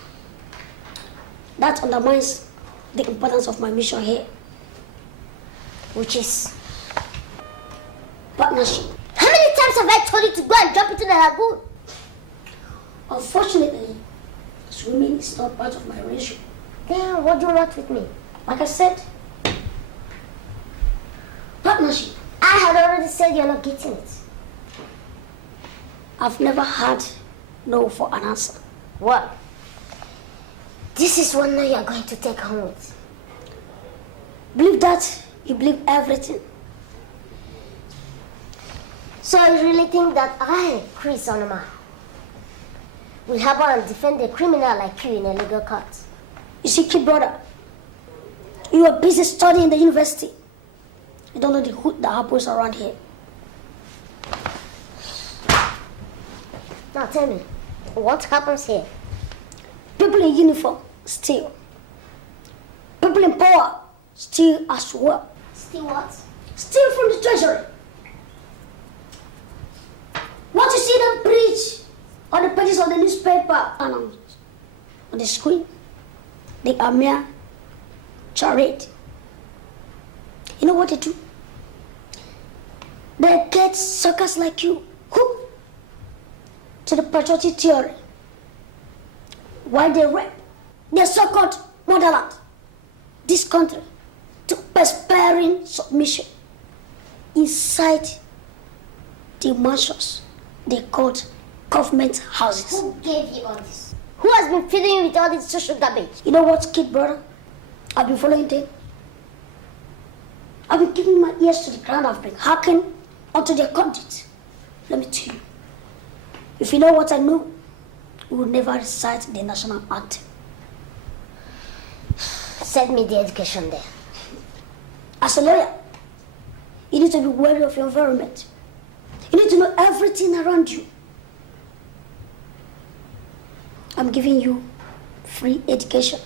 That undermines the importance of my mission here. Which is? Partnership. How many times have I told you to go and jump into the lagoon? Unfortunately, swimming is not part of my ratio. Then what do you want with me? Like I said, partnership. I had already said you're not getting it. I've never had no for an answer. What? This is one night you're going to take home with. Believe that, you believe everything. So you really think that I, Chris Onoma, will help and defend a criminal like you in a legal court? You see, kid brother, you are busy studying in the university. You don't know the hood that happens around here. Now tell me, what happens here? People in uniform steal. People in power steal as well. Steal what? Steal from the treasury. What you see them preach on the pages of the newspaper and on the screen, they are mere charade. You know what they do? They get suckers like you hooked to the patriotic theory. While they rape their so-called motherland, this country, to perspiring submission inside the mansions they called government houses. Who gave you all this? Who has been feeding you with all this social garbage? You know what, kid brother? I've been following them. I've been keeping my ears to the ground. I've been hacking onto their conduit. Let me tell you. If you know what I know, you will never recite the national anthem. Send me the education there. As a lawyer, you need to be wary of your environment. You need to know everything around you. I'm giving you free education.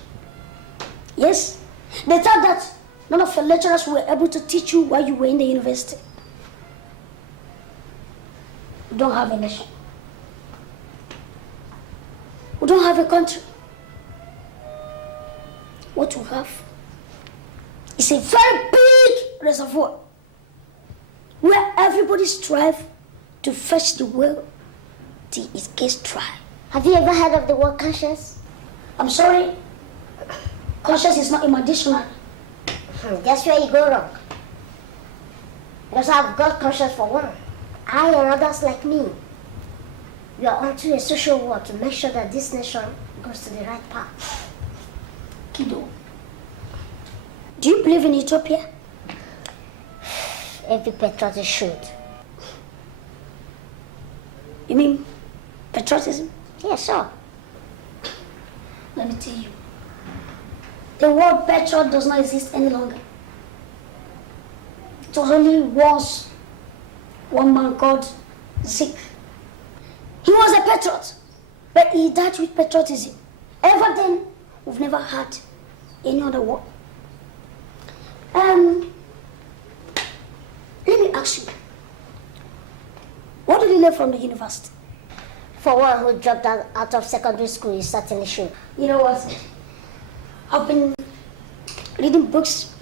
Yes, they thought that none of your lecturers were able to teach you while you were in the university. We don't have a nation. We don't have a country. What we have is a very big reservoir where everybody strives to fetch the well till it gets dry. Have you ever heard of the word conscience? I'm sorry, conscience is not in my dictionary. That's where you go wrong. Because I've got conscience for one. I and others like me, we are onto a social war to make sure that this nation goes to the right path. Kido, do you believe in utopia? Every patriot should. You mean patriotism? Yeah, sure. Let me tell you, the word patriot does not exist any longer. It was only once one man called Zeke. He was a patriot, but he died with patriotism. Ever then, we've never had any other word. Let me ask you, what did you learn from the university? For one who dropped out of secondary school, you certainly should. You know what? I've been reading books,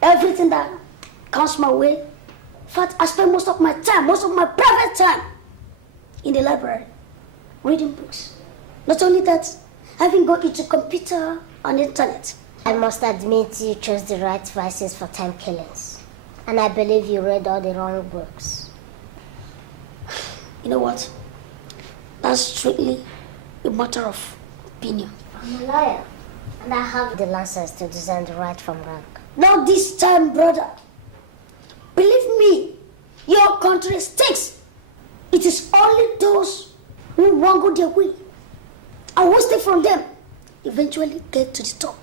everything that comes my way. In fact, I spend most of my private time in the library, reading books. Not only that, I even go into computer and internet. I must admit you chose the right vices for time killings. And I believe you read all the wrong books. You know what? That's strictly a matter of opinion. I'm a lawyer, and I have the license to discern the right from wrong. Not this time, brother. Believe me, your country stinks. It is only those who wangle their way and who stay from them eventually get to the top.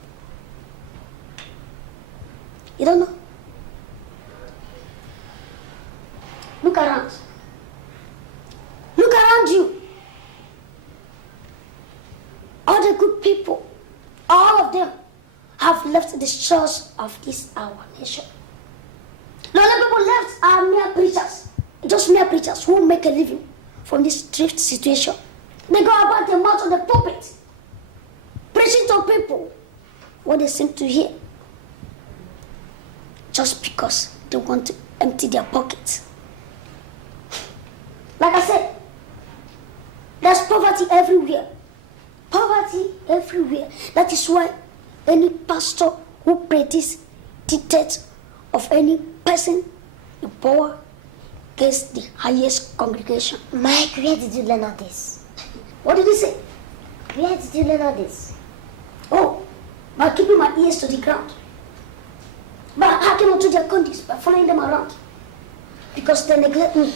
You don't know? Look around. Look around you. All the good people, all of them have left the shores of this our nation. The other people left are mere preachers, just mere preachers who make a living from this drift situation. They go about the mouth of the pulpit, preaching to people what they seem to hear, just because they want to empty their pockets. Like I said, there's poverty everywhere. Poverty everywhere. That is why any pastor who predicts the death of any person in power gets the highest congregation. Mike, where did you learn all this? What did he say? Where did you learn all this? Oh, by keeping my ears to the ground. By hacking onto their conduits, by following them around. Because they neglect me.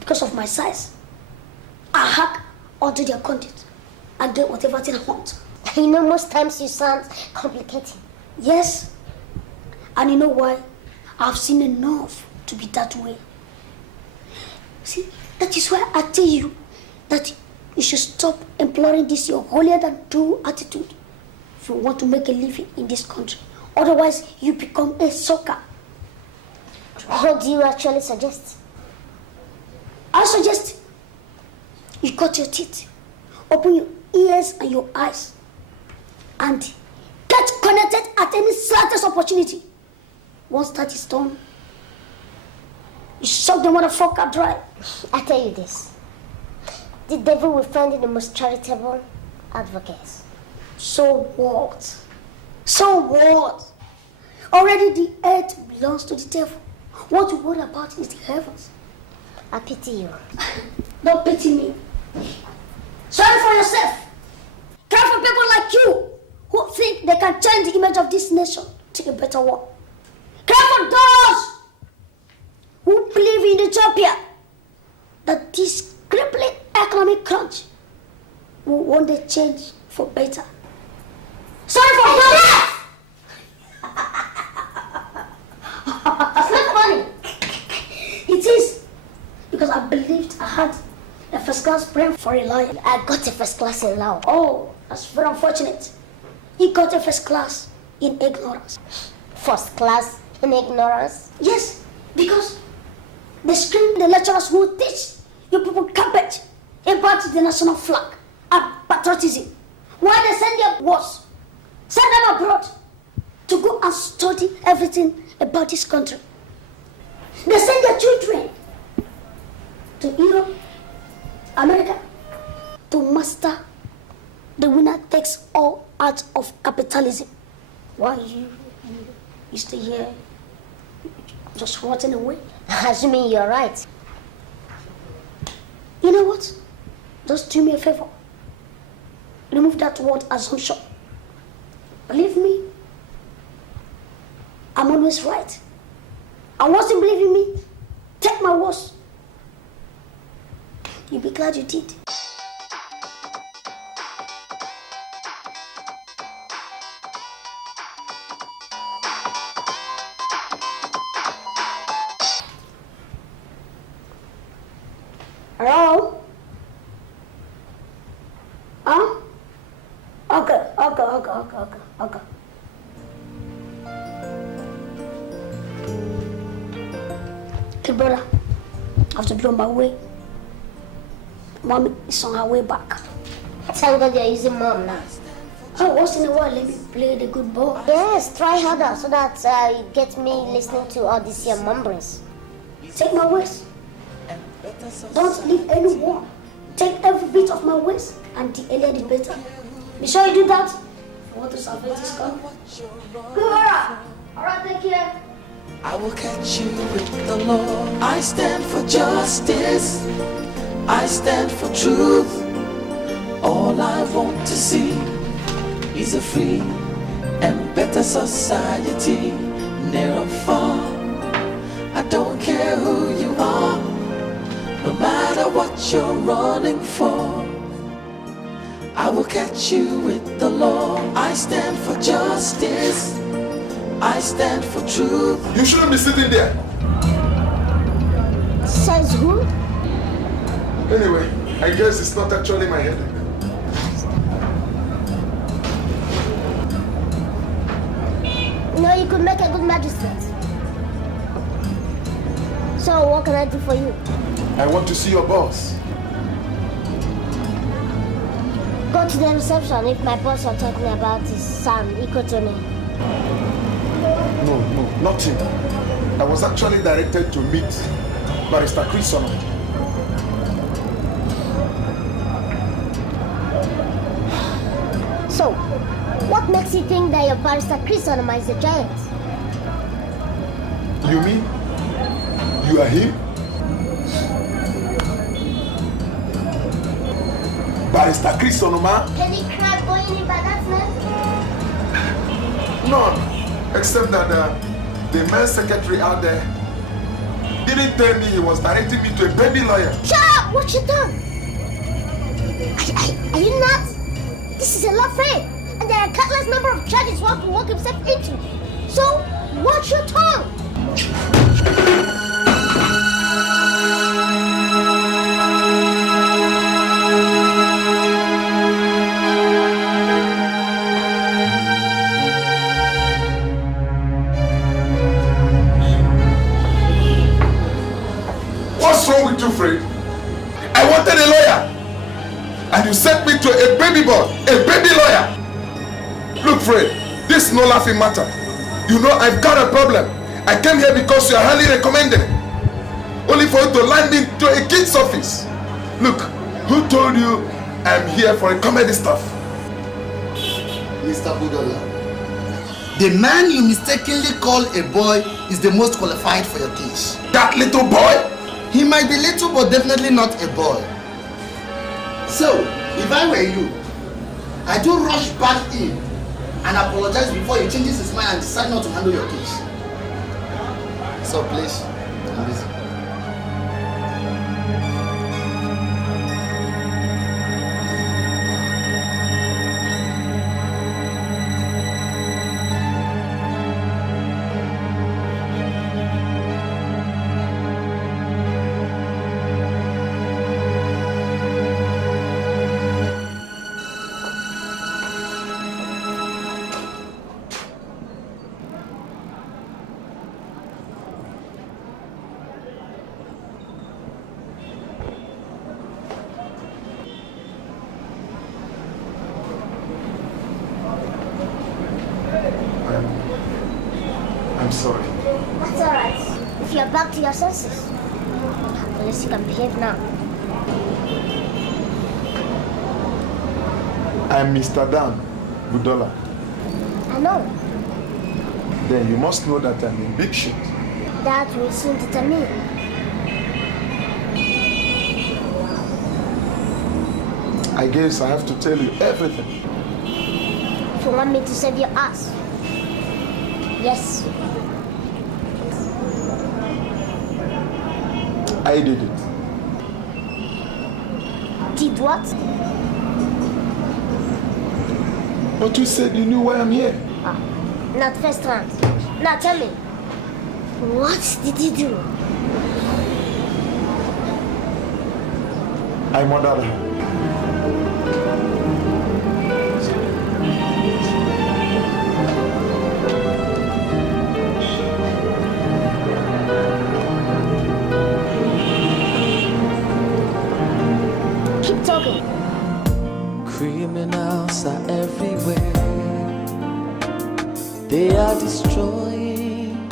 Because of my size. I hack onto their conduit and get whatever thing I want. You know, most times you sound complicated. Yes. And you know why? I've seen enough to be that way. See, that is why I tell you that you should stop employing this your holier-than-thou attitude if you want to make a living in this country. Otherwise, you become a sucker. What do you actually suggest? I suggest you cut your teeth, open your ears and your eyes, and get connected at any slightest opportunity. Once that is done, you suck the motherfucker dry. I tell you this. The devil will find you the most charitable advocates. So what? So what? Already the earth belongs to the devil. What you worry about is the heavens. I pity you. Don't pity me. Sorry for yourself. Care for people like you who think they can change the image of this nation to a better one. Care for those who believe in utopia. that this crippling economic crunch will one day change for better. Sorry for that! It's not funny. It is, because I believed I had a first class brain for a lawyer. I got a first class in law. Oh, that's very unfortunate. You got a first class in ignorance. First class in ignorance? Yes, because they scream the lecturers who teach you people carpet about the national flag and patriotism. Why they send their boys, send them abroad to go and study everything about this country. They send their children to Europe, America, to master the winner takes all art of capitalism. Why you stay here just rotting away? Assuming you're right. You know what? Just do me a favor. Remove that word assumption. Believe me, I'm always right. And once you believe in me, take my words. You'll be glad you did. Hello? Huh? Okay. Okay, brother. I have to be on my way. Mom is on her way back. Thank God you're using mom now. Oh, once in a while, let me play the good boy. Yes, try harder so that you get me listening to all these your mumblings. Take my waist. Don't leave anyone. Take every bit of my waist, and the earlier the better. Be sure you do that. I want to salvage this country. Good, alright, take care. I will catch you with the law. I stand for justice. I stand for truth. All I want to see is a free and better society, near or far. I don't care who you are, no matter what you're running for. I will catch you with the law. I stand for justice. I stand for truth. You shouldn't be sitting there. Says who? Anyway, I guess it's not actually my headache. No, you could make a good magistrate. So what can I do for you? I want to see your boss. Go to the reception if my boss are talking about his son, Ikotone. No, nothing. I was actually directed to meet Barrister Chris Solomon. So, what makes you think that your Barrister Chris Solomon is a giant? You mean you are him? Barrister Chris Solomon? Any crab going in by that man? None, except that the men's secretary out there didn't tell me he was directing me to a baby lawyer. Shut up! Watch your tongue! Are you nuts? This is a law firm, and there are countless number of charges one can walk himself into. So, watch your tongue! What's wrong with you, Fred? I wanted a lawyer, and you sent me to a baby boy, a baby lawyer. Look, Fred, this is no laughing matter. You know I've got a problem. I came here because you are highly recommended, only for you to land me to a kid's office. Look, who told you I'm here for a comedy stuff? Mr. Budola, the man you mistakenly call a boy is the most qualified for your case. That little boy? He might be little, but definitely not a boy. So, if I were you, I do rush back in and apologize before he changes his mind and decides not to handle your case. So please, I'm busy. I'm sorry. That's alright. If you're back to your senses, at least you can behave now. I'm Mr. Dan Budola. I know. Then you must know that I'm in big shit. That will soon determine. I guess I have to tell you everything. If you want me to save your ass. Yes. I did it. Did what? But you said you knew why I'm here. Ah, not first round. Now tell me, what did you do? I murdered her. Keep talking. Criminals are everywhere. They are destroying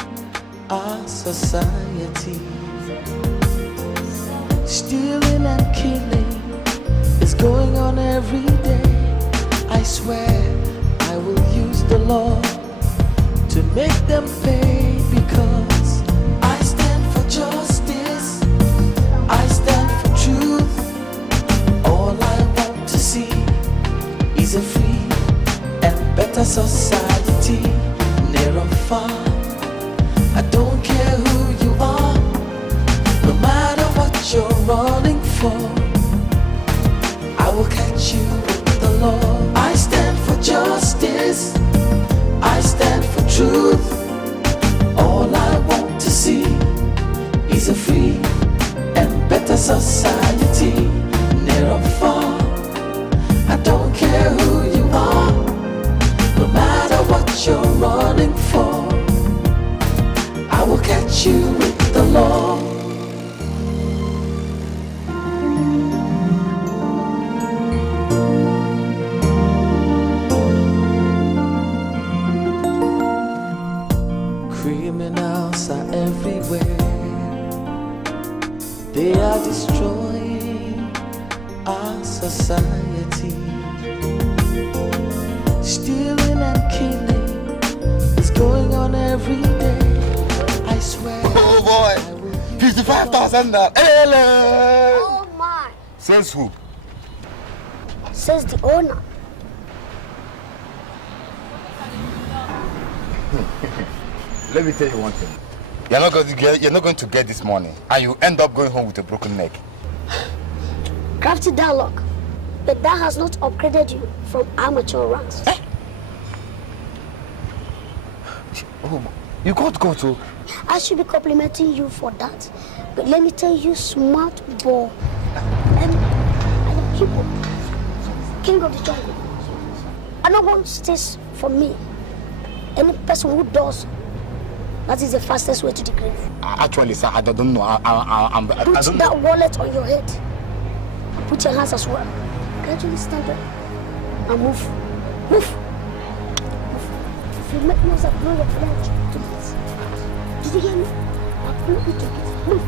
our society. Stealing and killing is going on every day. I swear I will use the law to make them pay, because I stand for justice, I stand for truth. All I want to see is a free and better society, near or far. I don't care who you are, no matter what you're running for, I will catch you with the law. I stand for justice, I stand for truth. All I want to see is a free and better society, near or far. I don't care who you are, no matter what you're running for, I will catch you with the law. Criminals are everywhere. They are destroying our society. Stealing and killing is going on every day. I swear. Oh boy, 55,000. Oh my. Says who? Says the owner. Let me tell you one thing. You're not going to get this money, and you end up going home with a broken neck. Crafty dialogue. But that has not upgraded you from amateur ranks. Eh? Oh, you got to go to. I should be complimenting you for that. But let me tell you, smart boy. And king of the jungle. And no one stays for me. Any person who does, that is the fastest way to the grave. Actually, sir, I don't know. Put that wallet on your head. Put your hands as well. Gradually stand up and move. Move. If you make noise, I'll blow your blood to bits. Did you hear me? I'll blow you to bits. Move.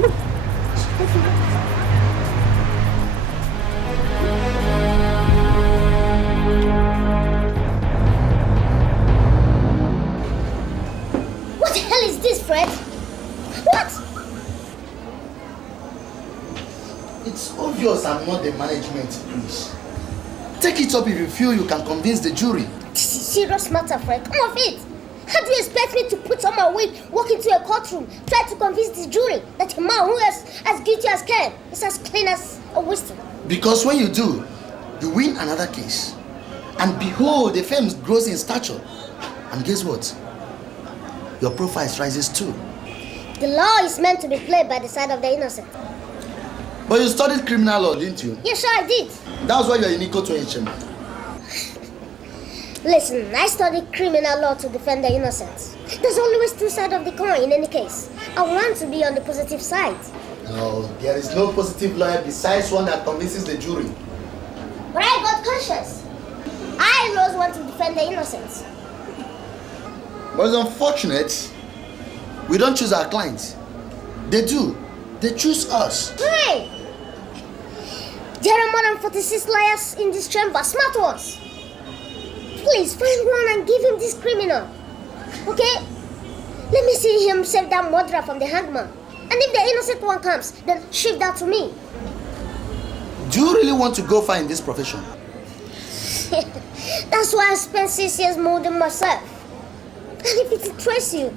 Move. What the hell is this, Fred? What? It's obvious I'm not the management, please. Take it up if you feel you can convince the jury. This is serious matter, Fred. Come off it. How do you expect me to put on my wig, walk into a courtroom, try to convince the jury that a man who is as guilty as Ken is as clean as a whistle? Because when you do, you win another case. And behold, the firm grows in stature. And guess what? Your profile rises too. The law is meant to be played by the side of the innocent. But you studied criminal law, didn't you? Yeah, sure I did. That's why you're in Iko to HM. Listen, I studied criminal law to defend the innocent. There's always two sides of the coin in any case. I want to be on the positive side. No, there is no positive lawyer besides one that convinces the jury. But I got conscience. I always want to defend the innocent. But it's unfortunate we don't choose our clients. They do. They choose us. Hey! There are more than 46 lawyers in this chamber, smart ones. Please find one and give him this criminal. Okay? Let me see him save that murderer from the hangman. And if the innocent one comes, then shift that to me. Do you really want to go far in this profession? That's why I spent 6 years molding myself. And if it interests you,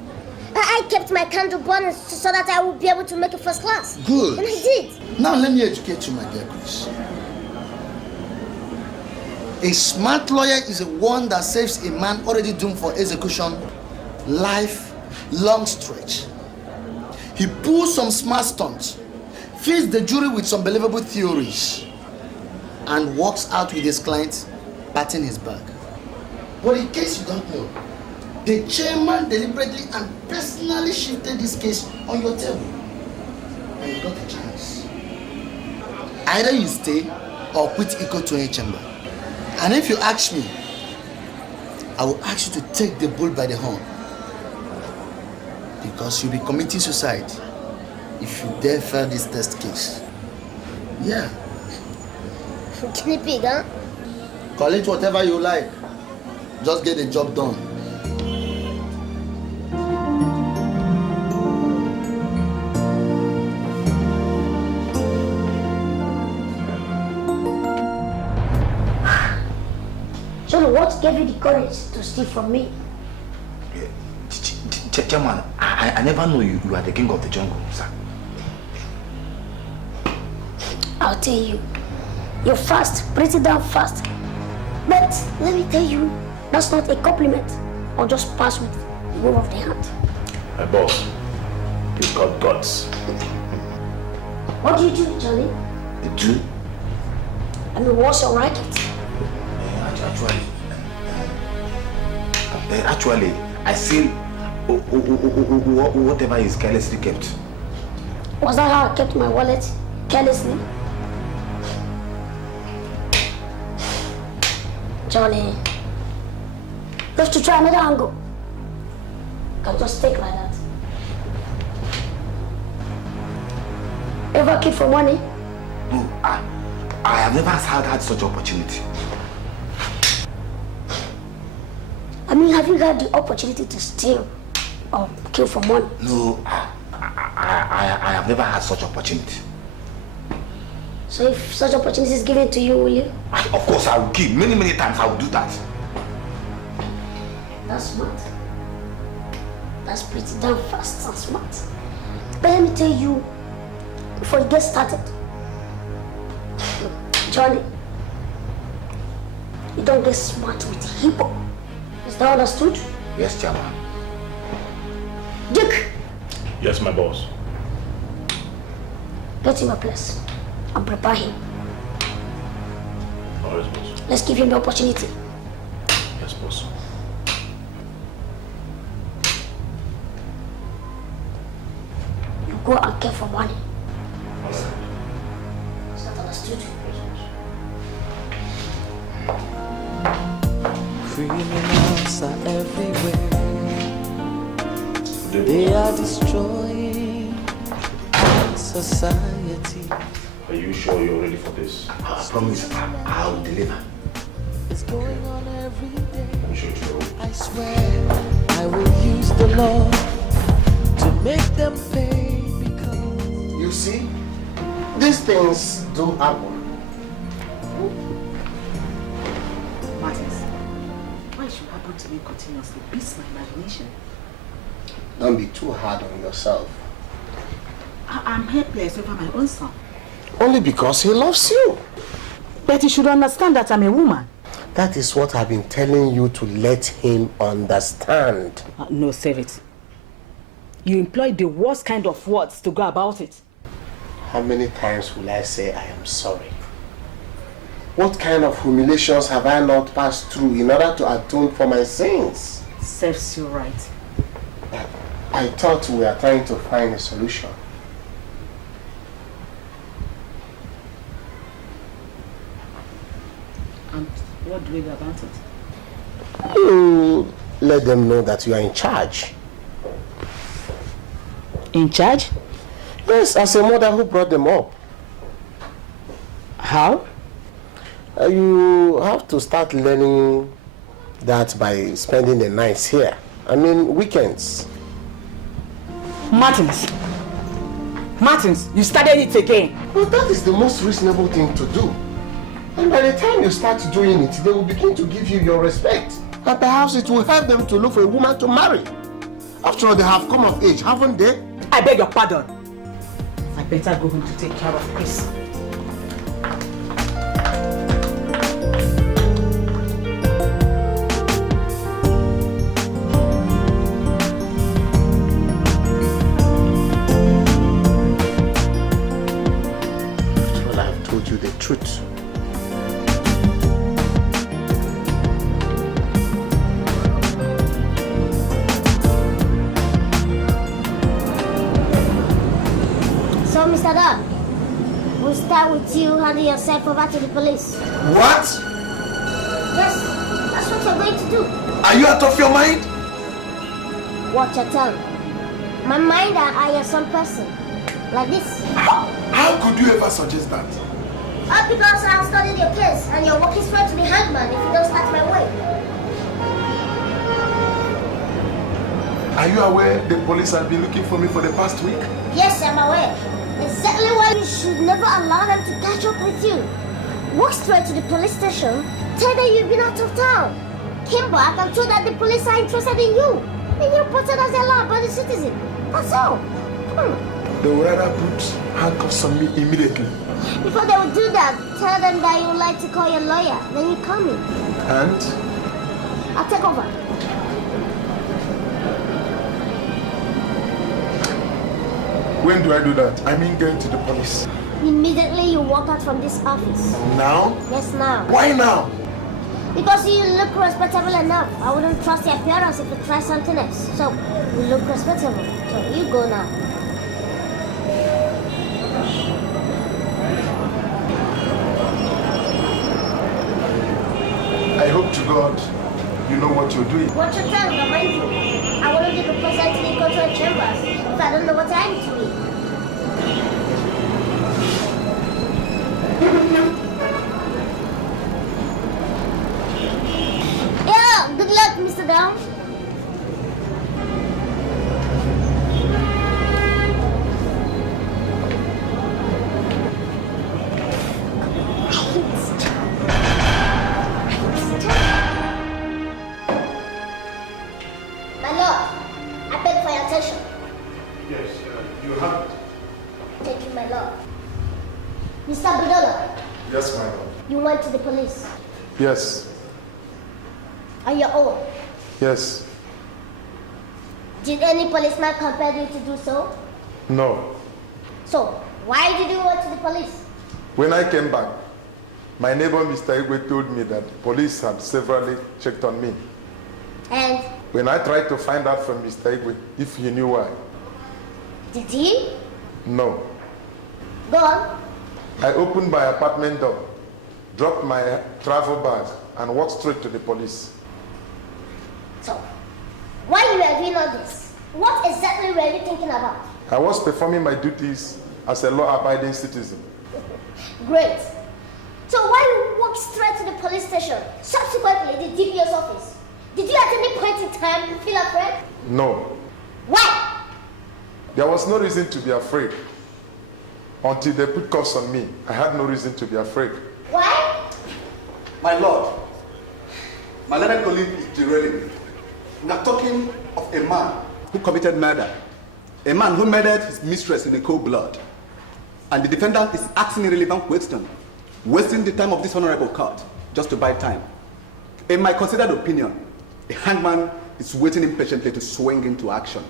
I kept my candle burning so that I would be able to make it first class. Good. And I did. Now let me educate you, my dear Chris. A smart lawyer is one that saves a man already doomed for execution life long stretch. He pulls some smart stunts, feeds the jury with some believable theories, and walks out with his client patting his back. But in case you don't know, the chairman deliberately and personally shifted this case on your table, and you got a chance. Either you stay or quit Iko to a chamber. And if you ask me, I will ask you to take the bull by the horn, because you'll be committing suicide if you dare fail this test case. Yeah. Guinea pig, huh? Call it whatever you like. Just get the job done. Johnny, what gave you the courage to steal from me? Chairman, I never knew you are the king of the jungle, sir. I'll tell you, you're fast, pretty damn fast. But let me tell you, that's not a compliment or just pass with the wave of the hand. My boss, you've got guts. What do you do, Johnny? You do? I mean, what's your racket? Actually, I see whatever is carelessly kept. Was that how I kept my wallet carelessly? Johnny, you have to try another angle. Can't just take like that. Ever keep for money? No, I have never had such opportunity. I mean, have you had the opportunity to steal or kill for money? No, I have never had such opportunity. So if such opportunity is given to you, will you? Of course I will kill. Many times I will do that. That's smart. That's pretty damn fast and smart. But let me tell you, before you get started, Johnny, you don't get smart with hippo. Is that understood? Yes, Chairman. Dick! Yes, my boss. Get him a place and prepare him. Oh, yes, boss. Let's give him the opportunity. Yes, boss. You go and care for money. Is that understood? Criminals are everywhere. They are destroying our society. Are you sure you're ready for this? I promise I'll deliver. It's going on every day. I'm sure it's true. I swear I will use the law to make them pay because You see, these things do happen. Martins, why should happen to me continuously beats my imagination? Don't be too hard on yourself. I'm helpless over my own son. Only because he loves you. But you should understand that I'm a woman. That is what I've been telling you to let him understand. No, save it. You employ the worst kind of words to go about it. How many times will I say I am sorry? What kind of humiliations have I not passed through in order to atone for my sins? Serves you right. I thought we were trying to find a solution. And what do we do about it? let them know that you are in charge. In charge? Yes, as a mother who brought them up. How? You have to start learning that by spending the nights here. I mean, weekends. Martins, you started it again. But that is the most reasonable thing to do. And by the time you start doing it, they will begin to give you your respect. And perhaps it will help them to look for a woman to marry. After all, they have come of age, haven't they? I beg your pardon. I better go home to take care of Chris. Well, I have told you the truth. So, Mr. Dog, we'll start with you handing yourself over to the police. What? Yes, that's what you're going to do. Are you out of your mind? Watch your tongue. My mind and I are some person. Like this. How could you ever suggest that? All because I have studied your case and your work is fair to the hangman if you don't start my way. Are you aware the police have been looking for me for the past week? Yes, I'm aware. Exactly why you should never allow them to catch up with you. Walk straight to the police station, tell them you've been out of town. Came back and told that the police are interested in you. And you're reported as a law-abiding citizen. That's all. They will rather put handcuffs on me immediately. Before they will do that, tell them that you would like to call your lawyer. Then you call me. And? I'll take over. When do I do that? I mean going to the police. Immediately you walk out from this office. Now? Yes, now. Why now? Because you look respectable enough. I wouldn't trust your appearance if you try something else. So, you look respectable. So, you go now. I hope to God you know what you're doing. Watch your tongue, remind you. I wouldn't be present in the control chambers if I don't know what I'm doing. Yeah, good luck, Mr. Down. My lord, I beg for your attention. Yes, you have it. Thank you, my lord. Mr. Budola, Yes, my lord. you went to the police Yes, on your own. yes, Did any policeman compel you to do so? no. So, why did you go to the police? When I came back, my neighbor Mr. Igwe told me that the police had severally checked on me. And When I tried to find out from Mr. Igwe if he knew why, did he? no. Go on. I opened my apartment door, dropped my travel bag, and walked straight to the police. So, while you were doing all this, what exactly were you thinking about? I was performing my duties as a law-abiding citizen. Great. So why you walked straight to the police station, subsequently the DPO's office? Did you at any point in time feel afraid? No, Why? there was no reason to be afraid. Until they put cuffs on me, I had no reason to be afraid. Why? My lord, my learned colleague is derailing me. We are talking of a man who committed murder. A man who murdered his mistress in a cold blood. And the defendant is asking irrelevant questions, wasting the time of this honorable court just to buy time. In my considered opinion, the hangman is waiting impatiently to swing into action.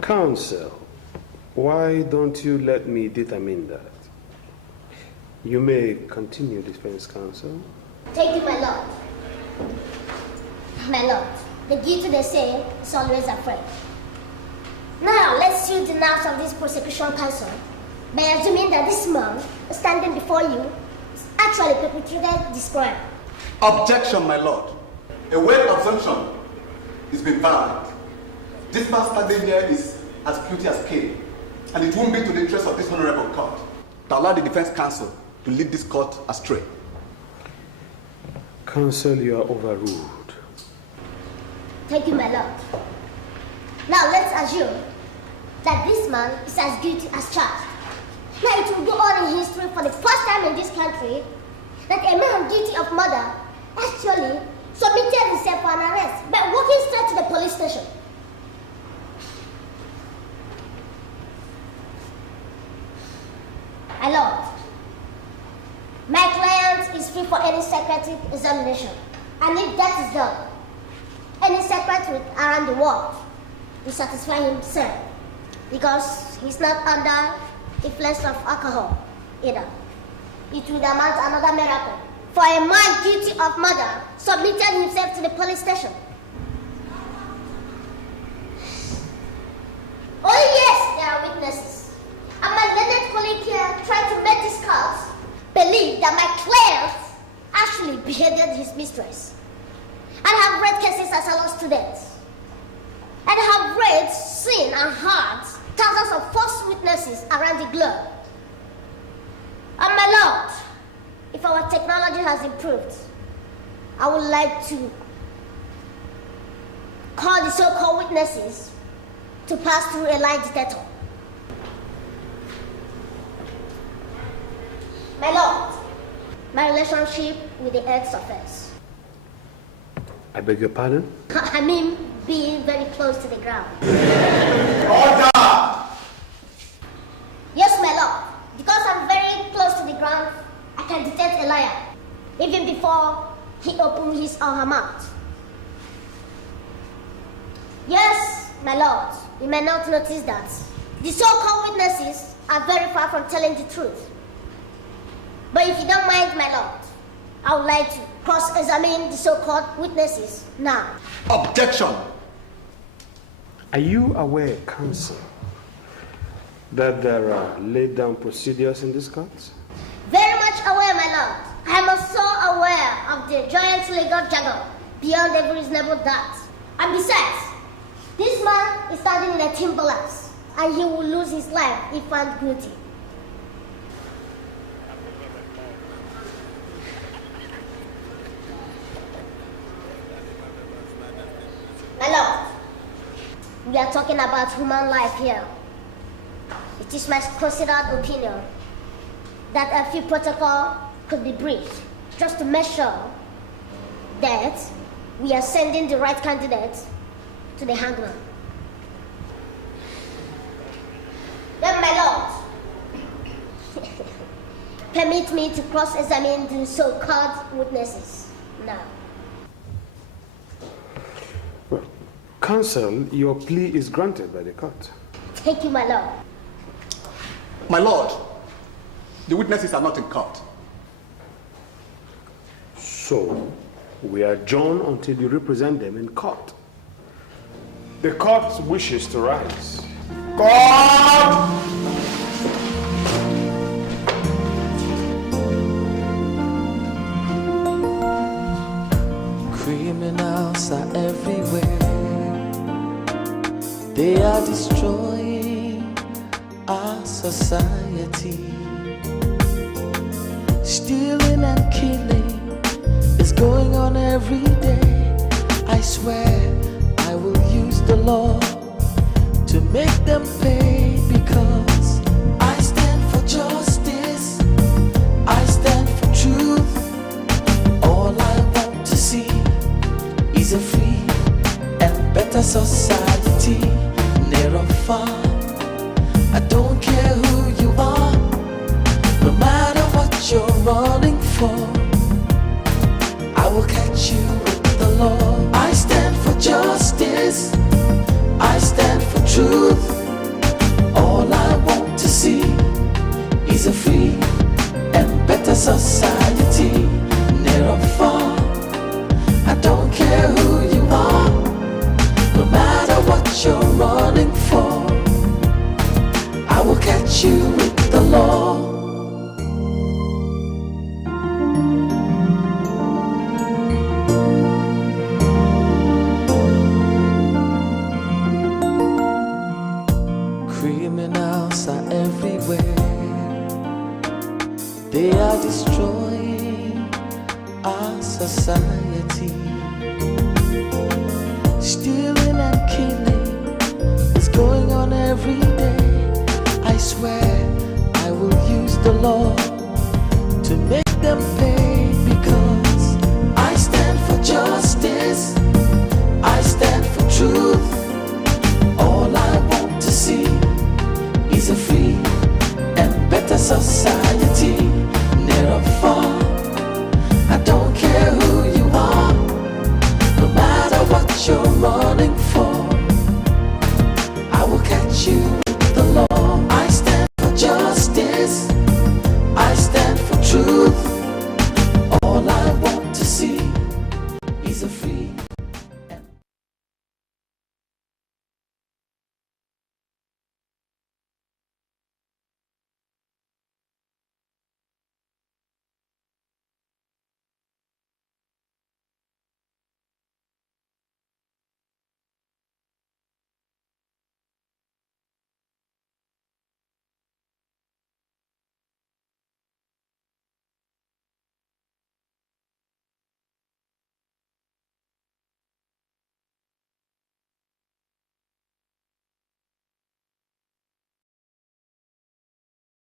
Counsel, why don't you let me determine that? You may continue, defense counsel. Thank you, my lord. My lord, the guilty, they say, is always afraid. Now, let's see the nerves of this prosecution counsel by assuming that this man standing before you is actually perpetrated this crime. Objection, my lord. A word of assumption is been valid. This man standing here is as guilty as Cain, and it won't be to the interest of this honorable court to allow the defense counsel to lead this court astray. Counsel, you are overruled. Thank you, my lord. Now let's assume that this man is as guilty as charged. Now it will go on in history for the first time in this country that a man guilty of murder actually submitted himself for an arrest by walking straight to the police station. My lord, my client is free for any psychiatric examination, and if that is done, any psychiatrist around the world will satisfy himself because he's not under influence of alcohol either. It would amount to another miracle for a man guilty of murder submitted himself to the police station. Oh yes, there are witnesses. And my learned colleague here tried to make this court believe that my client actually beheaded his mistress. And have read cases as a law student. And have read, seen, and heard thousands of false witnesses around the globe. And my lord, if our technology has improved, I would like to call the so-called witnesses to pass through a lie detector. My lord, my relationship with the ex-offense. I beg your pardon? I mean, being very close to the ground. Order! Yes, my lord. Because I'm very close to the ground, I can detect a liar, even before he opens his or her mouth. Yes, my lord, you may not notice that. The so-called witnesses are very far from telling the truth. But if you don't mind, my lord, I would like to cross-examine the so-called witnesses now. Objection! Are you aware, counsel, that there are laid-down procedures in this court? Very much aware, my lord. I am also aware of the giant legal jargon beyond every reasonable doubt. And besides, this man is standing in a timberlands, and he will lose his life if found guilty. My lord, we are talking about human life here. It is my considered opinion that a few protocol could be briefed just to make sure that we are sending the right candidate to the hangman. Then, my lord, permit me to cross-examine the so-called witnesses now. Well, counsel, your plea is granted by the court. Thank you, my lord. My lord, the witnesses are not in court. So, we adjourn until you represent them in court. The court wishes to rise. Court! Criminals are everywhere. They are destroying our society. Stealing and killing is going on every day. I swear I will use the law to make them pay, because I stand for justice, I stand for truth. All I want to see is a free and better society near or far. I don't care who you are, no matter what you're running for, I will catch you with the law. I stand for justice, I stand for truth. All I want to see is a free and better society near or far. I don't care who you are, no matter what you're running for, I will catch you with the law. destroying our society. Stealing and killing is going on every day. I swear I will use the law to make them pay.